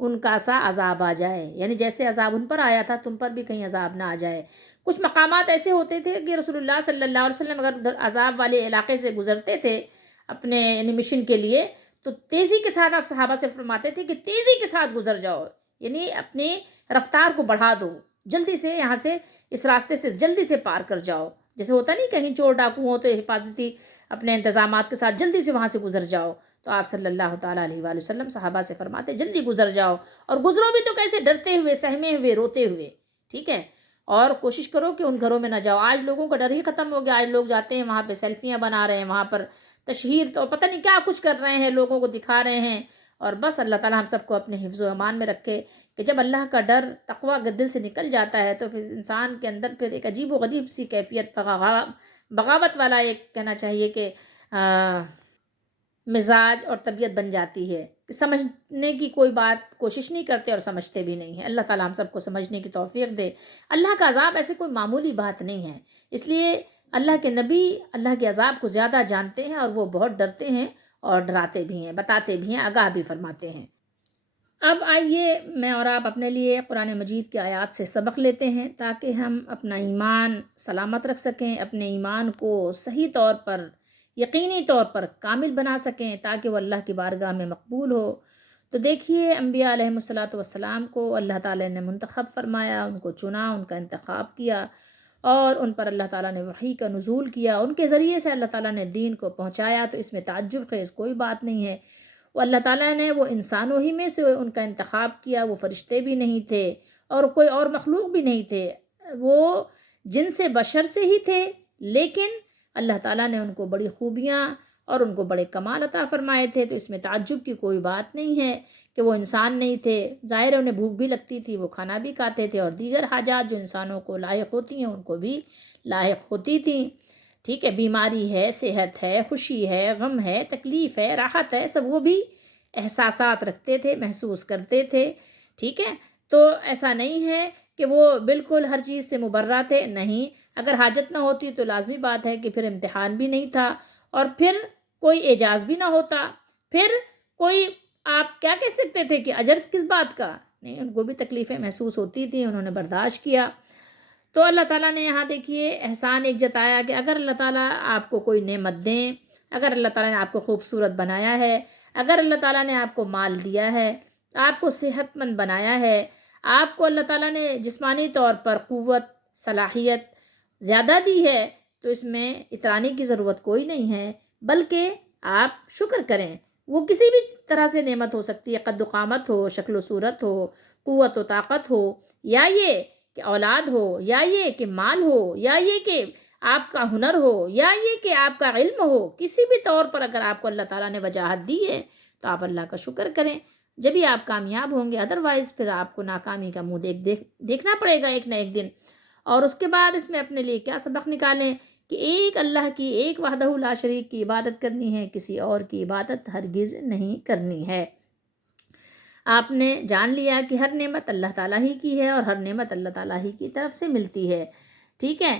ان کا سا عذاب آ جائے، یعنی جیسے عذاب ان پر آیا تھا تم پر بھی کہیں عذاب نہ آ جائے۔ کچھ مقامات ایسے ہوتے تھے کہ رسول اللہ صلی اللہ علیہ وسلم اگر ادھر عذاب والے علاقے سے گزرتے تھے اپنے یعنی مشن کے لیے، تو تیزی کے ساتھ آپ صحابہ سے فرماتے تھے کہ تیزی کے ساتھ گزر جاؤ، یعنی اپنی رفتار کو بڑھا دو، جلدی سے یہاں سے اس راستے سے جلدی سے پار کر جاؤ۔ جیسے ہوتا نہیں کہیں چور ڈاکو ہو تو حفاظتی اپنے انتظامات کے ساتھ جلدی سے وہاں سے گزر جاؤ، تو آپ صلی اللہ تعالیٰ علیہ وآلہ وسلم صحابہ سے فرماتے جلدی گزر جاؤ، اور گزرو بھی تو کیسے؟ ڈرتے ہوئے، سہمے ہوئے، روتے ہوئے، ٹھیک ہے؟ اور کوشش کرو کہ ان گھروں میں نہ جاؤ۔ آج لوگوں کا ڈر ہی ختم ہو گیا، آج لوگ جاتے ہیں وہاں پہ سیلفیاں بنا رہے ہیں، وہاں پر تشہیر تو پتہ نہیں کیا کچھ کر رہے ہیں، لوگوں کو دکھا رہے ہیں۔ اور بس اللہ تعالیٰ ہم سب کو اپنے حفظ و امان میں رکھے کہ جب اللہ کا ڈر تقویٰ اگر دل سے نکل جاتا ہے تو پھر انسان کے اندر پھر ایک عجیب و غریب سی کیفیت، بغاوت والا ایک کہنا چاہیے کہ مزاج اور طبیعت بن جاتی ہے کہ سمجھنے کی کوئی بات کوشش نہیں کرتے اور سمجھتے بھی نہیں ہیں۔ اللہ تعالیٰ ہم سب کو سمجھنے کی توفیق دے۔ اللہ کا عذاب ایسے کوئی معمولی بات نہیں ہے، اس لیے اللہ کے نبی اللہ کے عذاب کو زیادہ جانتے ہیں، اور وہ بہت ڈرتے ہیں اور ڈراتے بھی ہیں، بتاتے بھی ہیں، آگاہ بھی فرماتے ہیں۔ اب آئیے میں اور آپ اپنے لیے قرآن مجید کی آیات سے سبق لیتے ہیں تاکہ ہم اپنا ایمان سلامت رکھ سکیں، اپنے ایمان کو صحیح طور پر، یقینی طور پر کامل بنا سکیں تاکہ وہ اللہ کی بارگاہ میں مقبول ہو۔ تو دیکھیے انبیاء علیہم الصلاۃ والسلام کو اللہ تعالیٰ نے منتخب فرمایا، ان کو چنا، ان کا انتخاب کیا، اور ان پر اللہ تعالیٰ نے وحی کا نزول کیا، ان کے ذریعے سے اللہ تعالیٰ نے دین کو پہنچایا۔ تو اس میں تعجب خیز کوئی بات نہیں ہے، وہ اللہ تعالیٰ نے وہ انسانوں ہی میں سے ان کا انتخاب کیا، وہ فرشتے بھی نہیں تھے اور کوئی اور مخلوق بھی نہیں تھے، وہ جن سے بشر سے ہی تھے، لیکن اللہ تعالیٰ نے ان کو بڑی خوبیاں اور ان کو بڑے کمال عطا فرمائے تھے۔ تو اس میں تعجب کی کوئی بات نہیں ہے کہ وہ انسان نہیں تھے، ظاہر ہے انہیں بھوک بھی لگتی تھی، وہ کھانا بھی کھاتے تھے، اور دیگر حاجات جو انسانوں کو لاحق ہوتی ہیں ان کو بھی لاحق ہوتی تھیں، ٹھیک ہے؟ بیماری ہے، صحت ہے، خوشی ہے، غم ہے، تکلیف ہے، راحت ہے، سب وہ بھی احساسات رکھتے تھے، محسوس کرتے تھے، ٹھیک ہے؟ تو ایسا نہیں ہے کہ وہ بالکل ہر چیز سے مبرہ تھے، نہیں۔ اگر حاجت نہ ہوتی تو لازمی بات ہے کہ پھر امتحان بھی نہیں تھا، اور پھر کوئی اعجاز بھی نہ ہوتا، پھر کوئی آپ کیا کہہ سکتے تھے کہ اجر کس بات کا؟ نہیں، ان کو بھی تکلیفیں محسوس ہوتی تھیں، انہوں نے برداشت کیا۔ تو اللہ تعالیٰ نے یہاں دیکھیے احسان ایک جتایا کہ اگر اللہ تعالیٰ آپ کو کوئی نعمت دیں، اگر اللہ تعالیٰ نے آپ کو خوبصورت بنایا ہے، اگر اللہ تعالیٰ نے آپ کو مال دیا ہے، آپ کو صحت مند بنایا ہے، آپ کو اللہ تعالیٰ نے جسمانی طور پر قوت، صلاحیت زیادہ دی ہے، تو اس میں اترانے کی ضرورت کوئی نہیں ہے، بلکہ آپ شکر کریں۔ وہ کسی بھی طرح سے نعمت ہو سکتی ہے، قد و قامت ہو، شکل و صورت ہو، قوت و طاقت ہو، یا یہ کہ اولاد ہو، یا یہ کہ مال ہو، یا یہ کہ آپ کا ہنر ہو، یا یہ کہ آپ کا علم ہو، کسی بھی طور پر اگر آپ کو اللہ تعالیٰ نے وجاہت دی ہے تو آپ اللہ کا شکر کریں، جبھی آپ کامیاب ہوں گے، ادروائز پھر آپ کو ناکامی کا منہ دیکھنا پڑے گا ایک نہ ایک دن۔ اور اس کے بعد اس میں اپنے لیے کیا سبق نکالیں کہ ایک اللہ کی، ایک وحدہ لا شریک کی عبادت کرنی ہے، کسی اور کی عبادت ہرگز نہیں کرنی ہے۔ آپ نے جان لیا کہ ہر نعمت اللہ تعالیٰ ہی کی ہے اور ہر نعمت اللہ تعالیٰ ہی کی طرف سے ملتی ہے، ٹھیک ہے؟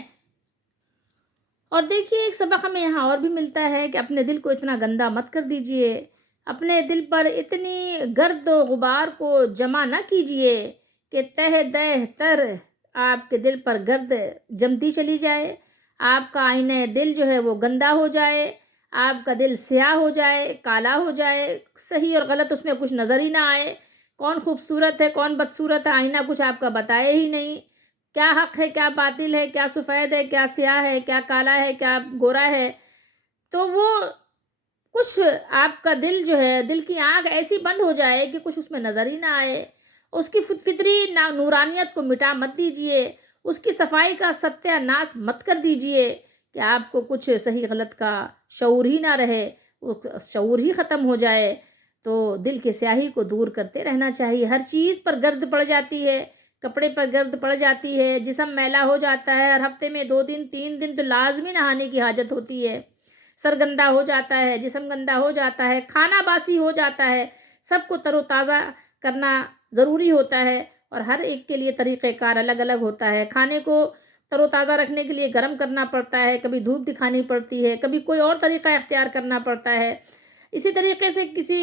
اور دیکھیے ایک سبق ہمیں یہاں اور بھی ملتا ہے کہ اپنے دل کو اتنا گندا مت کر دیجئے، اپنے دل پر اتنی گرد و غبار کو جمع نہ کیجئے کہ تہ دہ تر آپ کے دل پر گرد جمتی چلی جائے، آپ کا آئینہ دل جو ہے وہ گندا ہو جائے، آپ کا دل سیاہ ہو جائے، کالا ہو جائے، صحیح اور غلط اس میں کچھ نظر ہی نہ آئے، کون خوبصورت ہے کون بدصورت ہے آئینہ کچھ آپ کا بتائے ہی نہیں، کیا حق ہے کیا باطل ہے، کیا سفید ہے کیا سیاہ ہے، کیا کالا ہے کیا گورا ہے۔ تو وہ کچھ آپ کا دل جو ہے، دل کی آنکھ ایسی بند ہو جائے کہ کچھ اس میں نظر ہی نہ آئے، اس کی فطری نورانیت کو مٹا مت دیجئے، اس کی صفائی کا ستیہ ناش مت کر دیجئے کہ آپ کو کچھ صحیح غلط کا شعور ہی نہ رہے، وہ شعور ہی ختم ہو جائے۔ تو دل کی سیاہی کو دور کرتے رہنا چاہیے۔ ہر چیز پر گرد پڑ جاتی ہے، کپڑے پر گرد پڑ جاتی ہے، جسم میلا ہو جاتا ہے، ہر ہفتے میں 2 دن 3 دن تو لازمی نہانے کی حاجت ہوتی ہے، سر گندا ہو جاتا ہے، جسم گندا ہو جاتا ہے، کھانا باسی ہو جاتا ہے، سب کو تر و تازہ کرنا ضروری ہوتا ہے، اور ہر ایک کے لیے طریقہ کار الگ الگ ہوتا ہے۔ کھانے کو تر و تازہ رکھنے کے لیے گرم کرنا پڑتا ہے، کبھی دھوپ دکھانی پڑتی ہے، کبھی کوئی اور طریقہ اختیار کرنا پڑتا ہے۔ اسی طریقے سے کسی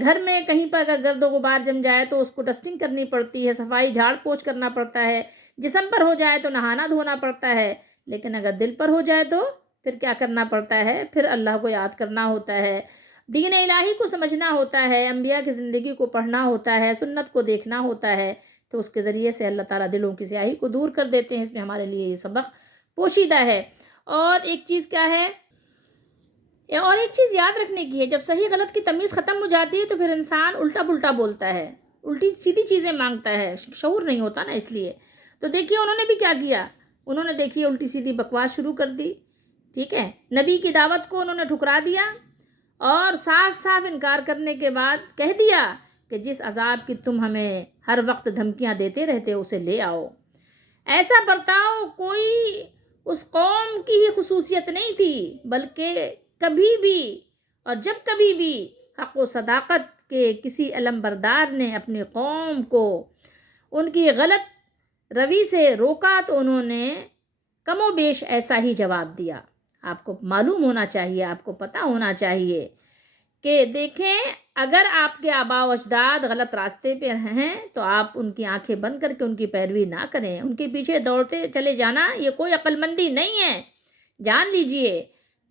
گھر میں کہیں پر اگر گرد و غبار جم جائے تو اس کو ڈسٹنگ کرنی پڑتی ہے، صفائی جھاڑ پوچھ کرنا پڑتا ہے، جسم پر ہو جائے تو نہانا دھونا پڑتا ہے، لیکن اگر دل پر ہو جائے تو پھر کیا کرنا پڑتا ہے؟ پھر اللہ کو یاد کرنا ہوتا ہے، دین الہی کو سمجھنا ہوتا ہے، انبیاء کی زندگی کو پڑھنا ہوتا ہے، سنت کو دیکھنا ہوتا ہے، تو اس کے ذریعے سے اللہ تعالیٰ دلوں کی سیاہی کو دور کر دیتے ہیں۔ اس میں ہمارے لیے یہ سبق پوشیدہ ہے۔ اور ایک چیز کیا ہے، اور ایک چیز یاد رکھنے کی ہے، جب صحیح غلط کی تمیز ختم ہو جاتی ہے تو پھر انسان الٹا پلٹا بولتا ہے، الٹی سیدھی چیزیں مانگتا ہے، شعور نہیں ہوتا نا، اس لیے تو دیکھیے انہوں نے بھی کیا کیا، انہوں نے دیکھیے الٹی سیدھی بکواس شروع کر دی، ٹھیک ہے، نبی کی دعوت کو انہوں نے ٹھکرا دیا، اور صاف صاف انکار کرنے کے بعد کہہ دیا کہ جس عذاب کی تم ہمیں ہر وقت دھمکیاں دیتے رہتے ہو اسے لے آؤ۔ ایسا برتاؤ کوئی اس قوم کی ہی خصوصیت نہیں تھی، بلکہ کبھی بھی اور جب کبھی بھی حق و صداقت کے کسی علمبردار نے اپنی قوم کو ان کی غلط روی سے روکا تو انہوں نے کم و بیش ایسا ہی جواب دیا۔ آپ کو معلوم ہونا چاہیے، آپ کو پتہ ہونا چاہیے کہ دیکھیں، اگر آپ کے آباء و اجداد غلط راستے پہ ہیں تو آپ ان کی آنکھیں بند کر کے ان کی پیروی نہ کریں، ان کے پیچھے دوڑتے چلے جانا یہ کوئی عقل مندی نہیں ہے، جان لیجئے۔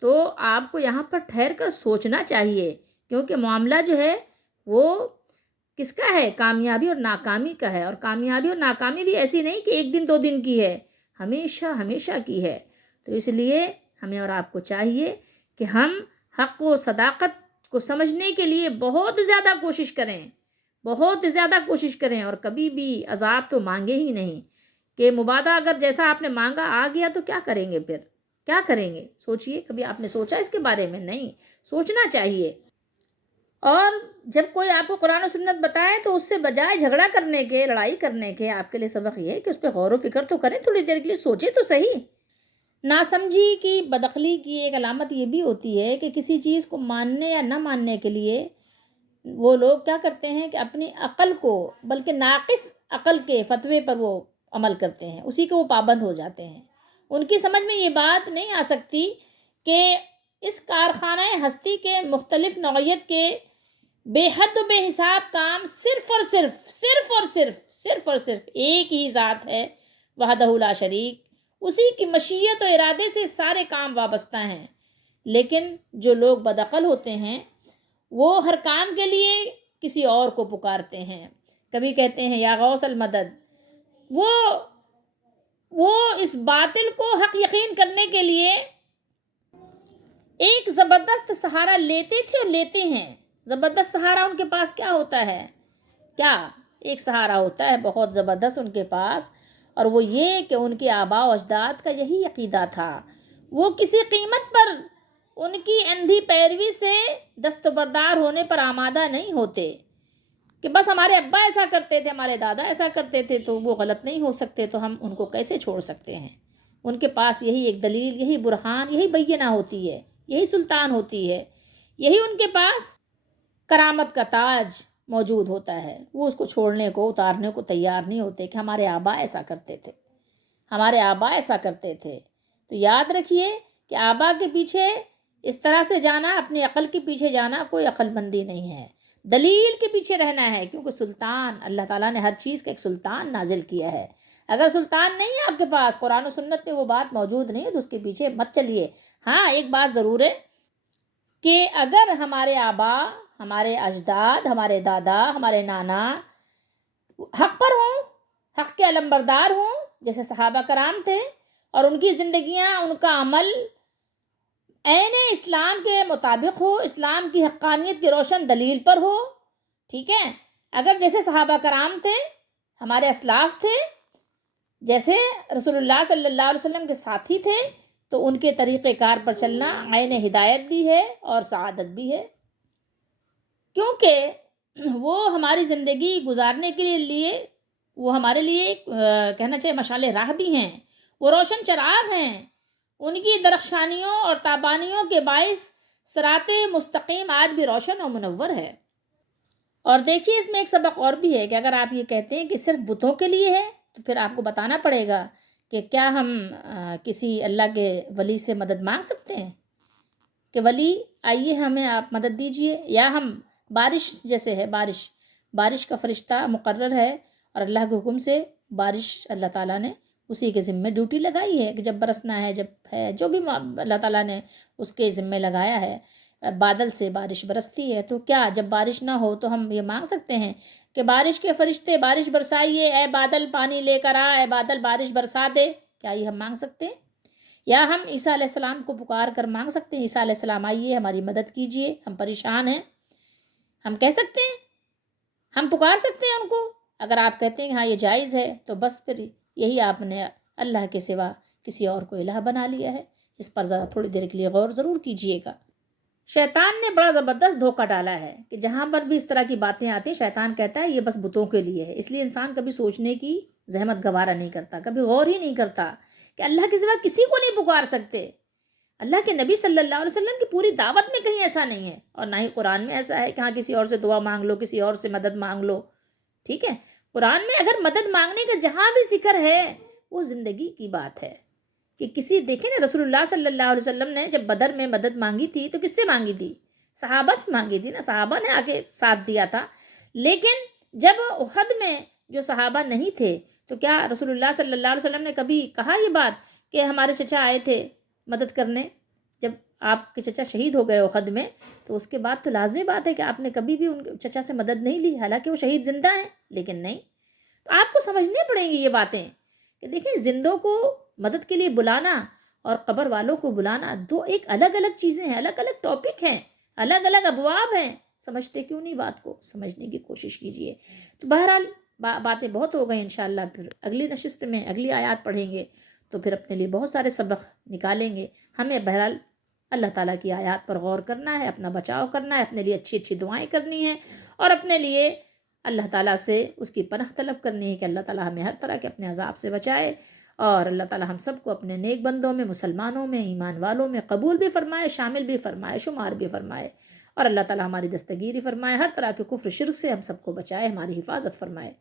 تو آپ کو یہاں پر ٹھہر کر سوچنا چاہیے، کیونکہ معاملہ جو ہے وہ کس کا ہے؟ کامیابی اور ناکامی کا ہے، اور کامیابی اور ناکامی بھی ایسی نہیں کہ 1 دن 2 دن کی ہے، ہمیشہ ہمیشہ کی ہے۔ تو اس لیے ہمیں اور آپ کو چاہیے کہ ہم حق و صداقت کو سمجھنے کے لیے بہت زیادہ کوشش کریں، بہت زیادہ کوشش کریں، اور کبھی بھی عذاب تو مانگے ہی نہیں کہ مبادہ اگر جیسا آپ نے مانگا آ گیا تو کیا کریں گے؟ پھر کیا کریں گے؟ سوچئے، کبھی آپ نے سوچا اس کے بارے میں؟ نہیں سوچنا چاہیے۔ اور جب کوئی آپ کو قرآن و سنت بتائے تو اس سے بجائے جھگڑا کرنے کے، لڑائی کرنے کے، آپ کے لیے سبق یہ ہے کہ اس پہ غور و فکر تو کریں، تھوڑی دیر کے لیے سوچیں تو صحیح۔ ناسمجھی کی بدعقلی کی ایک علامت یہ بھی ہوتی ہے کہ کسی چیز کو ماننے یا نہ ماننے کے لیے وہ لوگ کیا کرتے ہیں کہ اپنی عقل کو، بلکہ ناقص عقل کے فتوے پر وہ عمل کرتے ہیں، اسی کو وہ پابند ہو جاتے ہیں۔ ان کی سمجھ میں یہ بات نہیں آ سکتی کہ اس کارخانہ ہستی کے مختلف نوعیت کے بے حد و بے حساب کام صرف اور صرف ایک ہی ذات ہے، وحدہ لا شریک، اسی کی مشیت و ارادے سے سارے کام وابستہ ہیں۔ لیکن جو لوگ بدعقل ہوتے ہیں وہ ہر کام کے لیے کسی اور کو پکارتے ہیں، کبھی کہتے ہیں یا غوث المدد، وہ اس باطل کو حق یقین کرنے کے لیے ایک زبردست سہارا لیتے تھے اور لیتے ہیں۔ زبردست سہارا ان کے پاس کیا ہوتا ہے؟ کیا ایک سہارا ہوتا ہے بہت زبردست ان کے پاس، اور وہ یہ کہ ان کے آباء و اجداد کا یہی عقیدہ تھا، وہ کسی قیمت پر ان کی اندھی پیروی سے دستبردار ہونے پر آمادہ نہیں ہوتے کہ بس ہمارے ابا ایسا کرتے تھے، ہمارے دادا ایسا کرتے تھے تو وہ غلط نہیں ہو سکتے، تو ہم ان کو کیسے چھوڑ سکتے ہیں؟ ان کے پاس یہی ایک دلیل، یہی برہان، یہی بینہ ہوتی ہے، یہی سلطان ہوتی ہے، یہی ان کے پاس کرامت کا تاج موجود ہوتا ہے۔ وہ اس کو چھوڑنے کو، اتارنے کو تیار نہیں ہوتے کہ ہمارے آباء ایسا کرتے تھے، ہمارے آباء ایسا کرتے تھے۔ تو یاد رکھیے کہ آباء کے پیچھے اس طرح سے جانا، اپنی عقل کے پیچھے جانا کوئی عقل مندی نہیں ہے، دلیل کے پیچھے رہنا ہے، کیونکہ سلطان، اللہ تعالیٰ نے ہر چیز کا ایک سلطان نازل کیا ہے۔ اگر سلطان نہیں ہے آپ کے پاس، قرآن و سنت میں وہ بات موجود نہیں ہے تو اس کے پیچھے مت چلیے۔ ہاں ایک بات ضرور ہے کہ اگر ہمارے آباء، ہمارے اجداد، ہمارے دادا، ہمارے نانا حق پر ہوں، حق کے علمبردار ہوں جیسے صحابہ کرام تھے، اور ان کی زندگیاں، ان کا عمل عین اسلام کے مطابق ہو، اسلام کی حقانیت کی روشن دلیل پر ہو، ٹھیک ہے. اگر جیسے صحابہ کرام تھے، ہمارے اسلاف تھے، جیسے رسول اللہ صلی اللہ علیہ وسلم کے ساتھی تھے، تو ان کے طریقہ کار پر چلنا عین ہدایت بھی ہے اور سعادت بھی ہے، کیونکہ وہ ہماری زندگی گزارنے کے لیے وہ ہمارے لیے کہنا چاہیے مشعل راہ بھی ہیں، وہ روشن چراغ ہیں. ان کی درخشانیوں اور تابانیوں کے باعث صراط مستقیم آج بھی روشن و منور ہے. اور دیکھیے اس میں ایک سبق اور بھی ہے کہ اگر آپ یہ کہتے ہیں کہ صرف بتوں کے لیے ہے، تو پھر آپ کو بتانا پڑے گا کہ کیا ہم کسی اللہ کے ولی سے مدد مانگ سکتے ہیں کہ ولی آئیے ہمیں آپ مدد دیجئے، یا ہم بارش جیسے ہے، بارش کا فرشتہ مقرر ہے اور اللہ کے حکم سے بارش اللہ تعالیٰ نے اسی کے ذمے ڈیوٹی لگائی ہے کہ جب برسنا ہے، جب ہے جو بھی اللہ تعالیٰ نے اس کے ذمے لگایا ہے، بادل سے بارش برستی ہے. تو کیا جب بارش نہ ہو تو ہم یہ مانگ سکتے ہیں کہ بارش کے فرشتے بارش برسائیے، اے بادل پانی لے کر آ، اے بادل بارش برسا دے؟ کیا یہ ہم مانگ سکتے ہیں؟ یا ہم عیسیٰ علیہ السلام کو پکار کر مانگ سکتے ہیں عیسیٰ علیہ السلام آئیے ہماری مدد کیجئے، ہم پریشان ہیں؟ ہم کہہ سکتے ہیں، ہم پکار سکتے ہیں ان کو؟ اگر آپ کہتے ہیں کہ ہاں یہ جائز ہے، تو بس پھر یہی آپ نے اللہ کے سوا کسی اور کو الہ بنا لیا ہے. اس پر ذرا تھوڑی دیر کے لیے غور ضرور کیجئے گا. شیطان نے بڑا زبردست دھوکہ ڈالا ہے کہ جہاں پر بھی اس طرح کی باتیں آتی ہیں، شیطان کہتا ہے یہ بس بتوں کے لیے ہے. اس لیے انسان کبھی سوچنے کی زحمت گوارہ نہیں کرتا، کبھی غور ہی نہیں کرتا کہ اللہ کے سوا کسی کو نہیں پکار سکتے. اللہ کے نبی صلی اللہ علیہ وسلم کی پوری دعوت میں کہیں ایسا نہیں ہے، اور نہ ہی قرآن میں ایسا ہے کہ ہاں کسی اور سے دعا مانگ لو، کسی اور سے مدد مانگ لو. ٹھیک ہے، قرآن میں اگر مدد مانگنے کا جہاں بھی ذکر ہے وہ زندگی کی بات ہے کہ کسی دیکھیں نا، رسول اللہ صلی اللہ علیہ وسلم نے جب بدر میں مدد مانگی تھی تو کس سے مانگی تھی؟ صحابہ سے مانگی تھی نا، صحابہ نے آگے ساتھ دیا تھا. لیکن جب احد میں جو صحابہ نہیں تھے تو کیا رسول اللہ صلی اللہ علیہ وسلم نے کبھی کہا یہ بات کہ ہمارے چچا آئے تھے مدد کرنے؟ جب آپ کے چچا شہید ہو گئے احد میں تو اس کے بعد تو لازمی بات ہے کہ آپ نے کبھی بھی ان چچا سے مدد نہیں لی، حالانکہ وہ شہید زندہ ہیں، لیکن نہیں. تو آپ کو سمجھنے پڑیں گی یہ باتیں کہ دیکھیں زندوں کو مدد کے لیے بلانا اور قبر والوں کو بلانا دو ایک الگ الگ چیزیں ہیں، الگ الگ ٹاپک ہیں، الگ الگ ابواب ہیں. سمجھتے کیوں نہیں بات کو؟ سمجھنے کی کوشش کیجئے. تو بہرحال باتیں بہت ہو گئی، انشاءاللہ پھر اگلی نشست میں اگلی آیات پڑھیں گے تو پھر اپنے لیے بہت سارے سبق نکالیں گے. ہمیں بہرحال اللہ تعالیٰ کی آیات پر غور کرنا ہے، اپنا بچاؤ کرنا ہے، اپنے لیے اچھی اچھی دعائیں کرنی ہیں، اور اپنے لیے اللہ تعالیٰ سے اس کی پناہ طلب کرنی ہے کہ اللہ تعالیٰ ہمیں ہر طرح کے اپنے عذاب سے بچائے، اور اللہ تعالیٰ ہم سب کو اپنے نیک بندوں میں، مسلمانوں میں، ایمان والوں میں قبول بھی فرمائے، شامل بھی فرمائے، شمار بھی فرمائے، اور اللہ تعالیٰ ہماری دستگیری فرمائے، ہر طرح کے کفر شرک سے ہم سب کو بچائے، ہماری حفاظت فرمائے.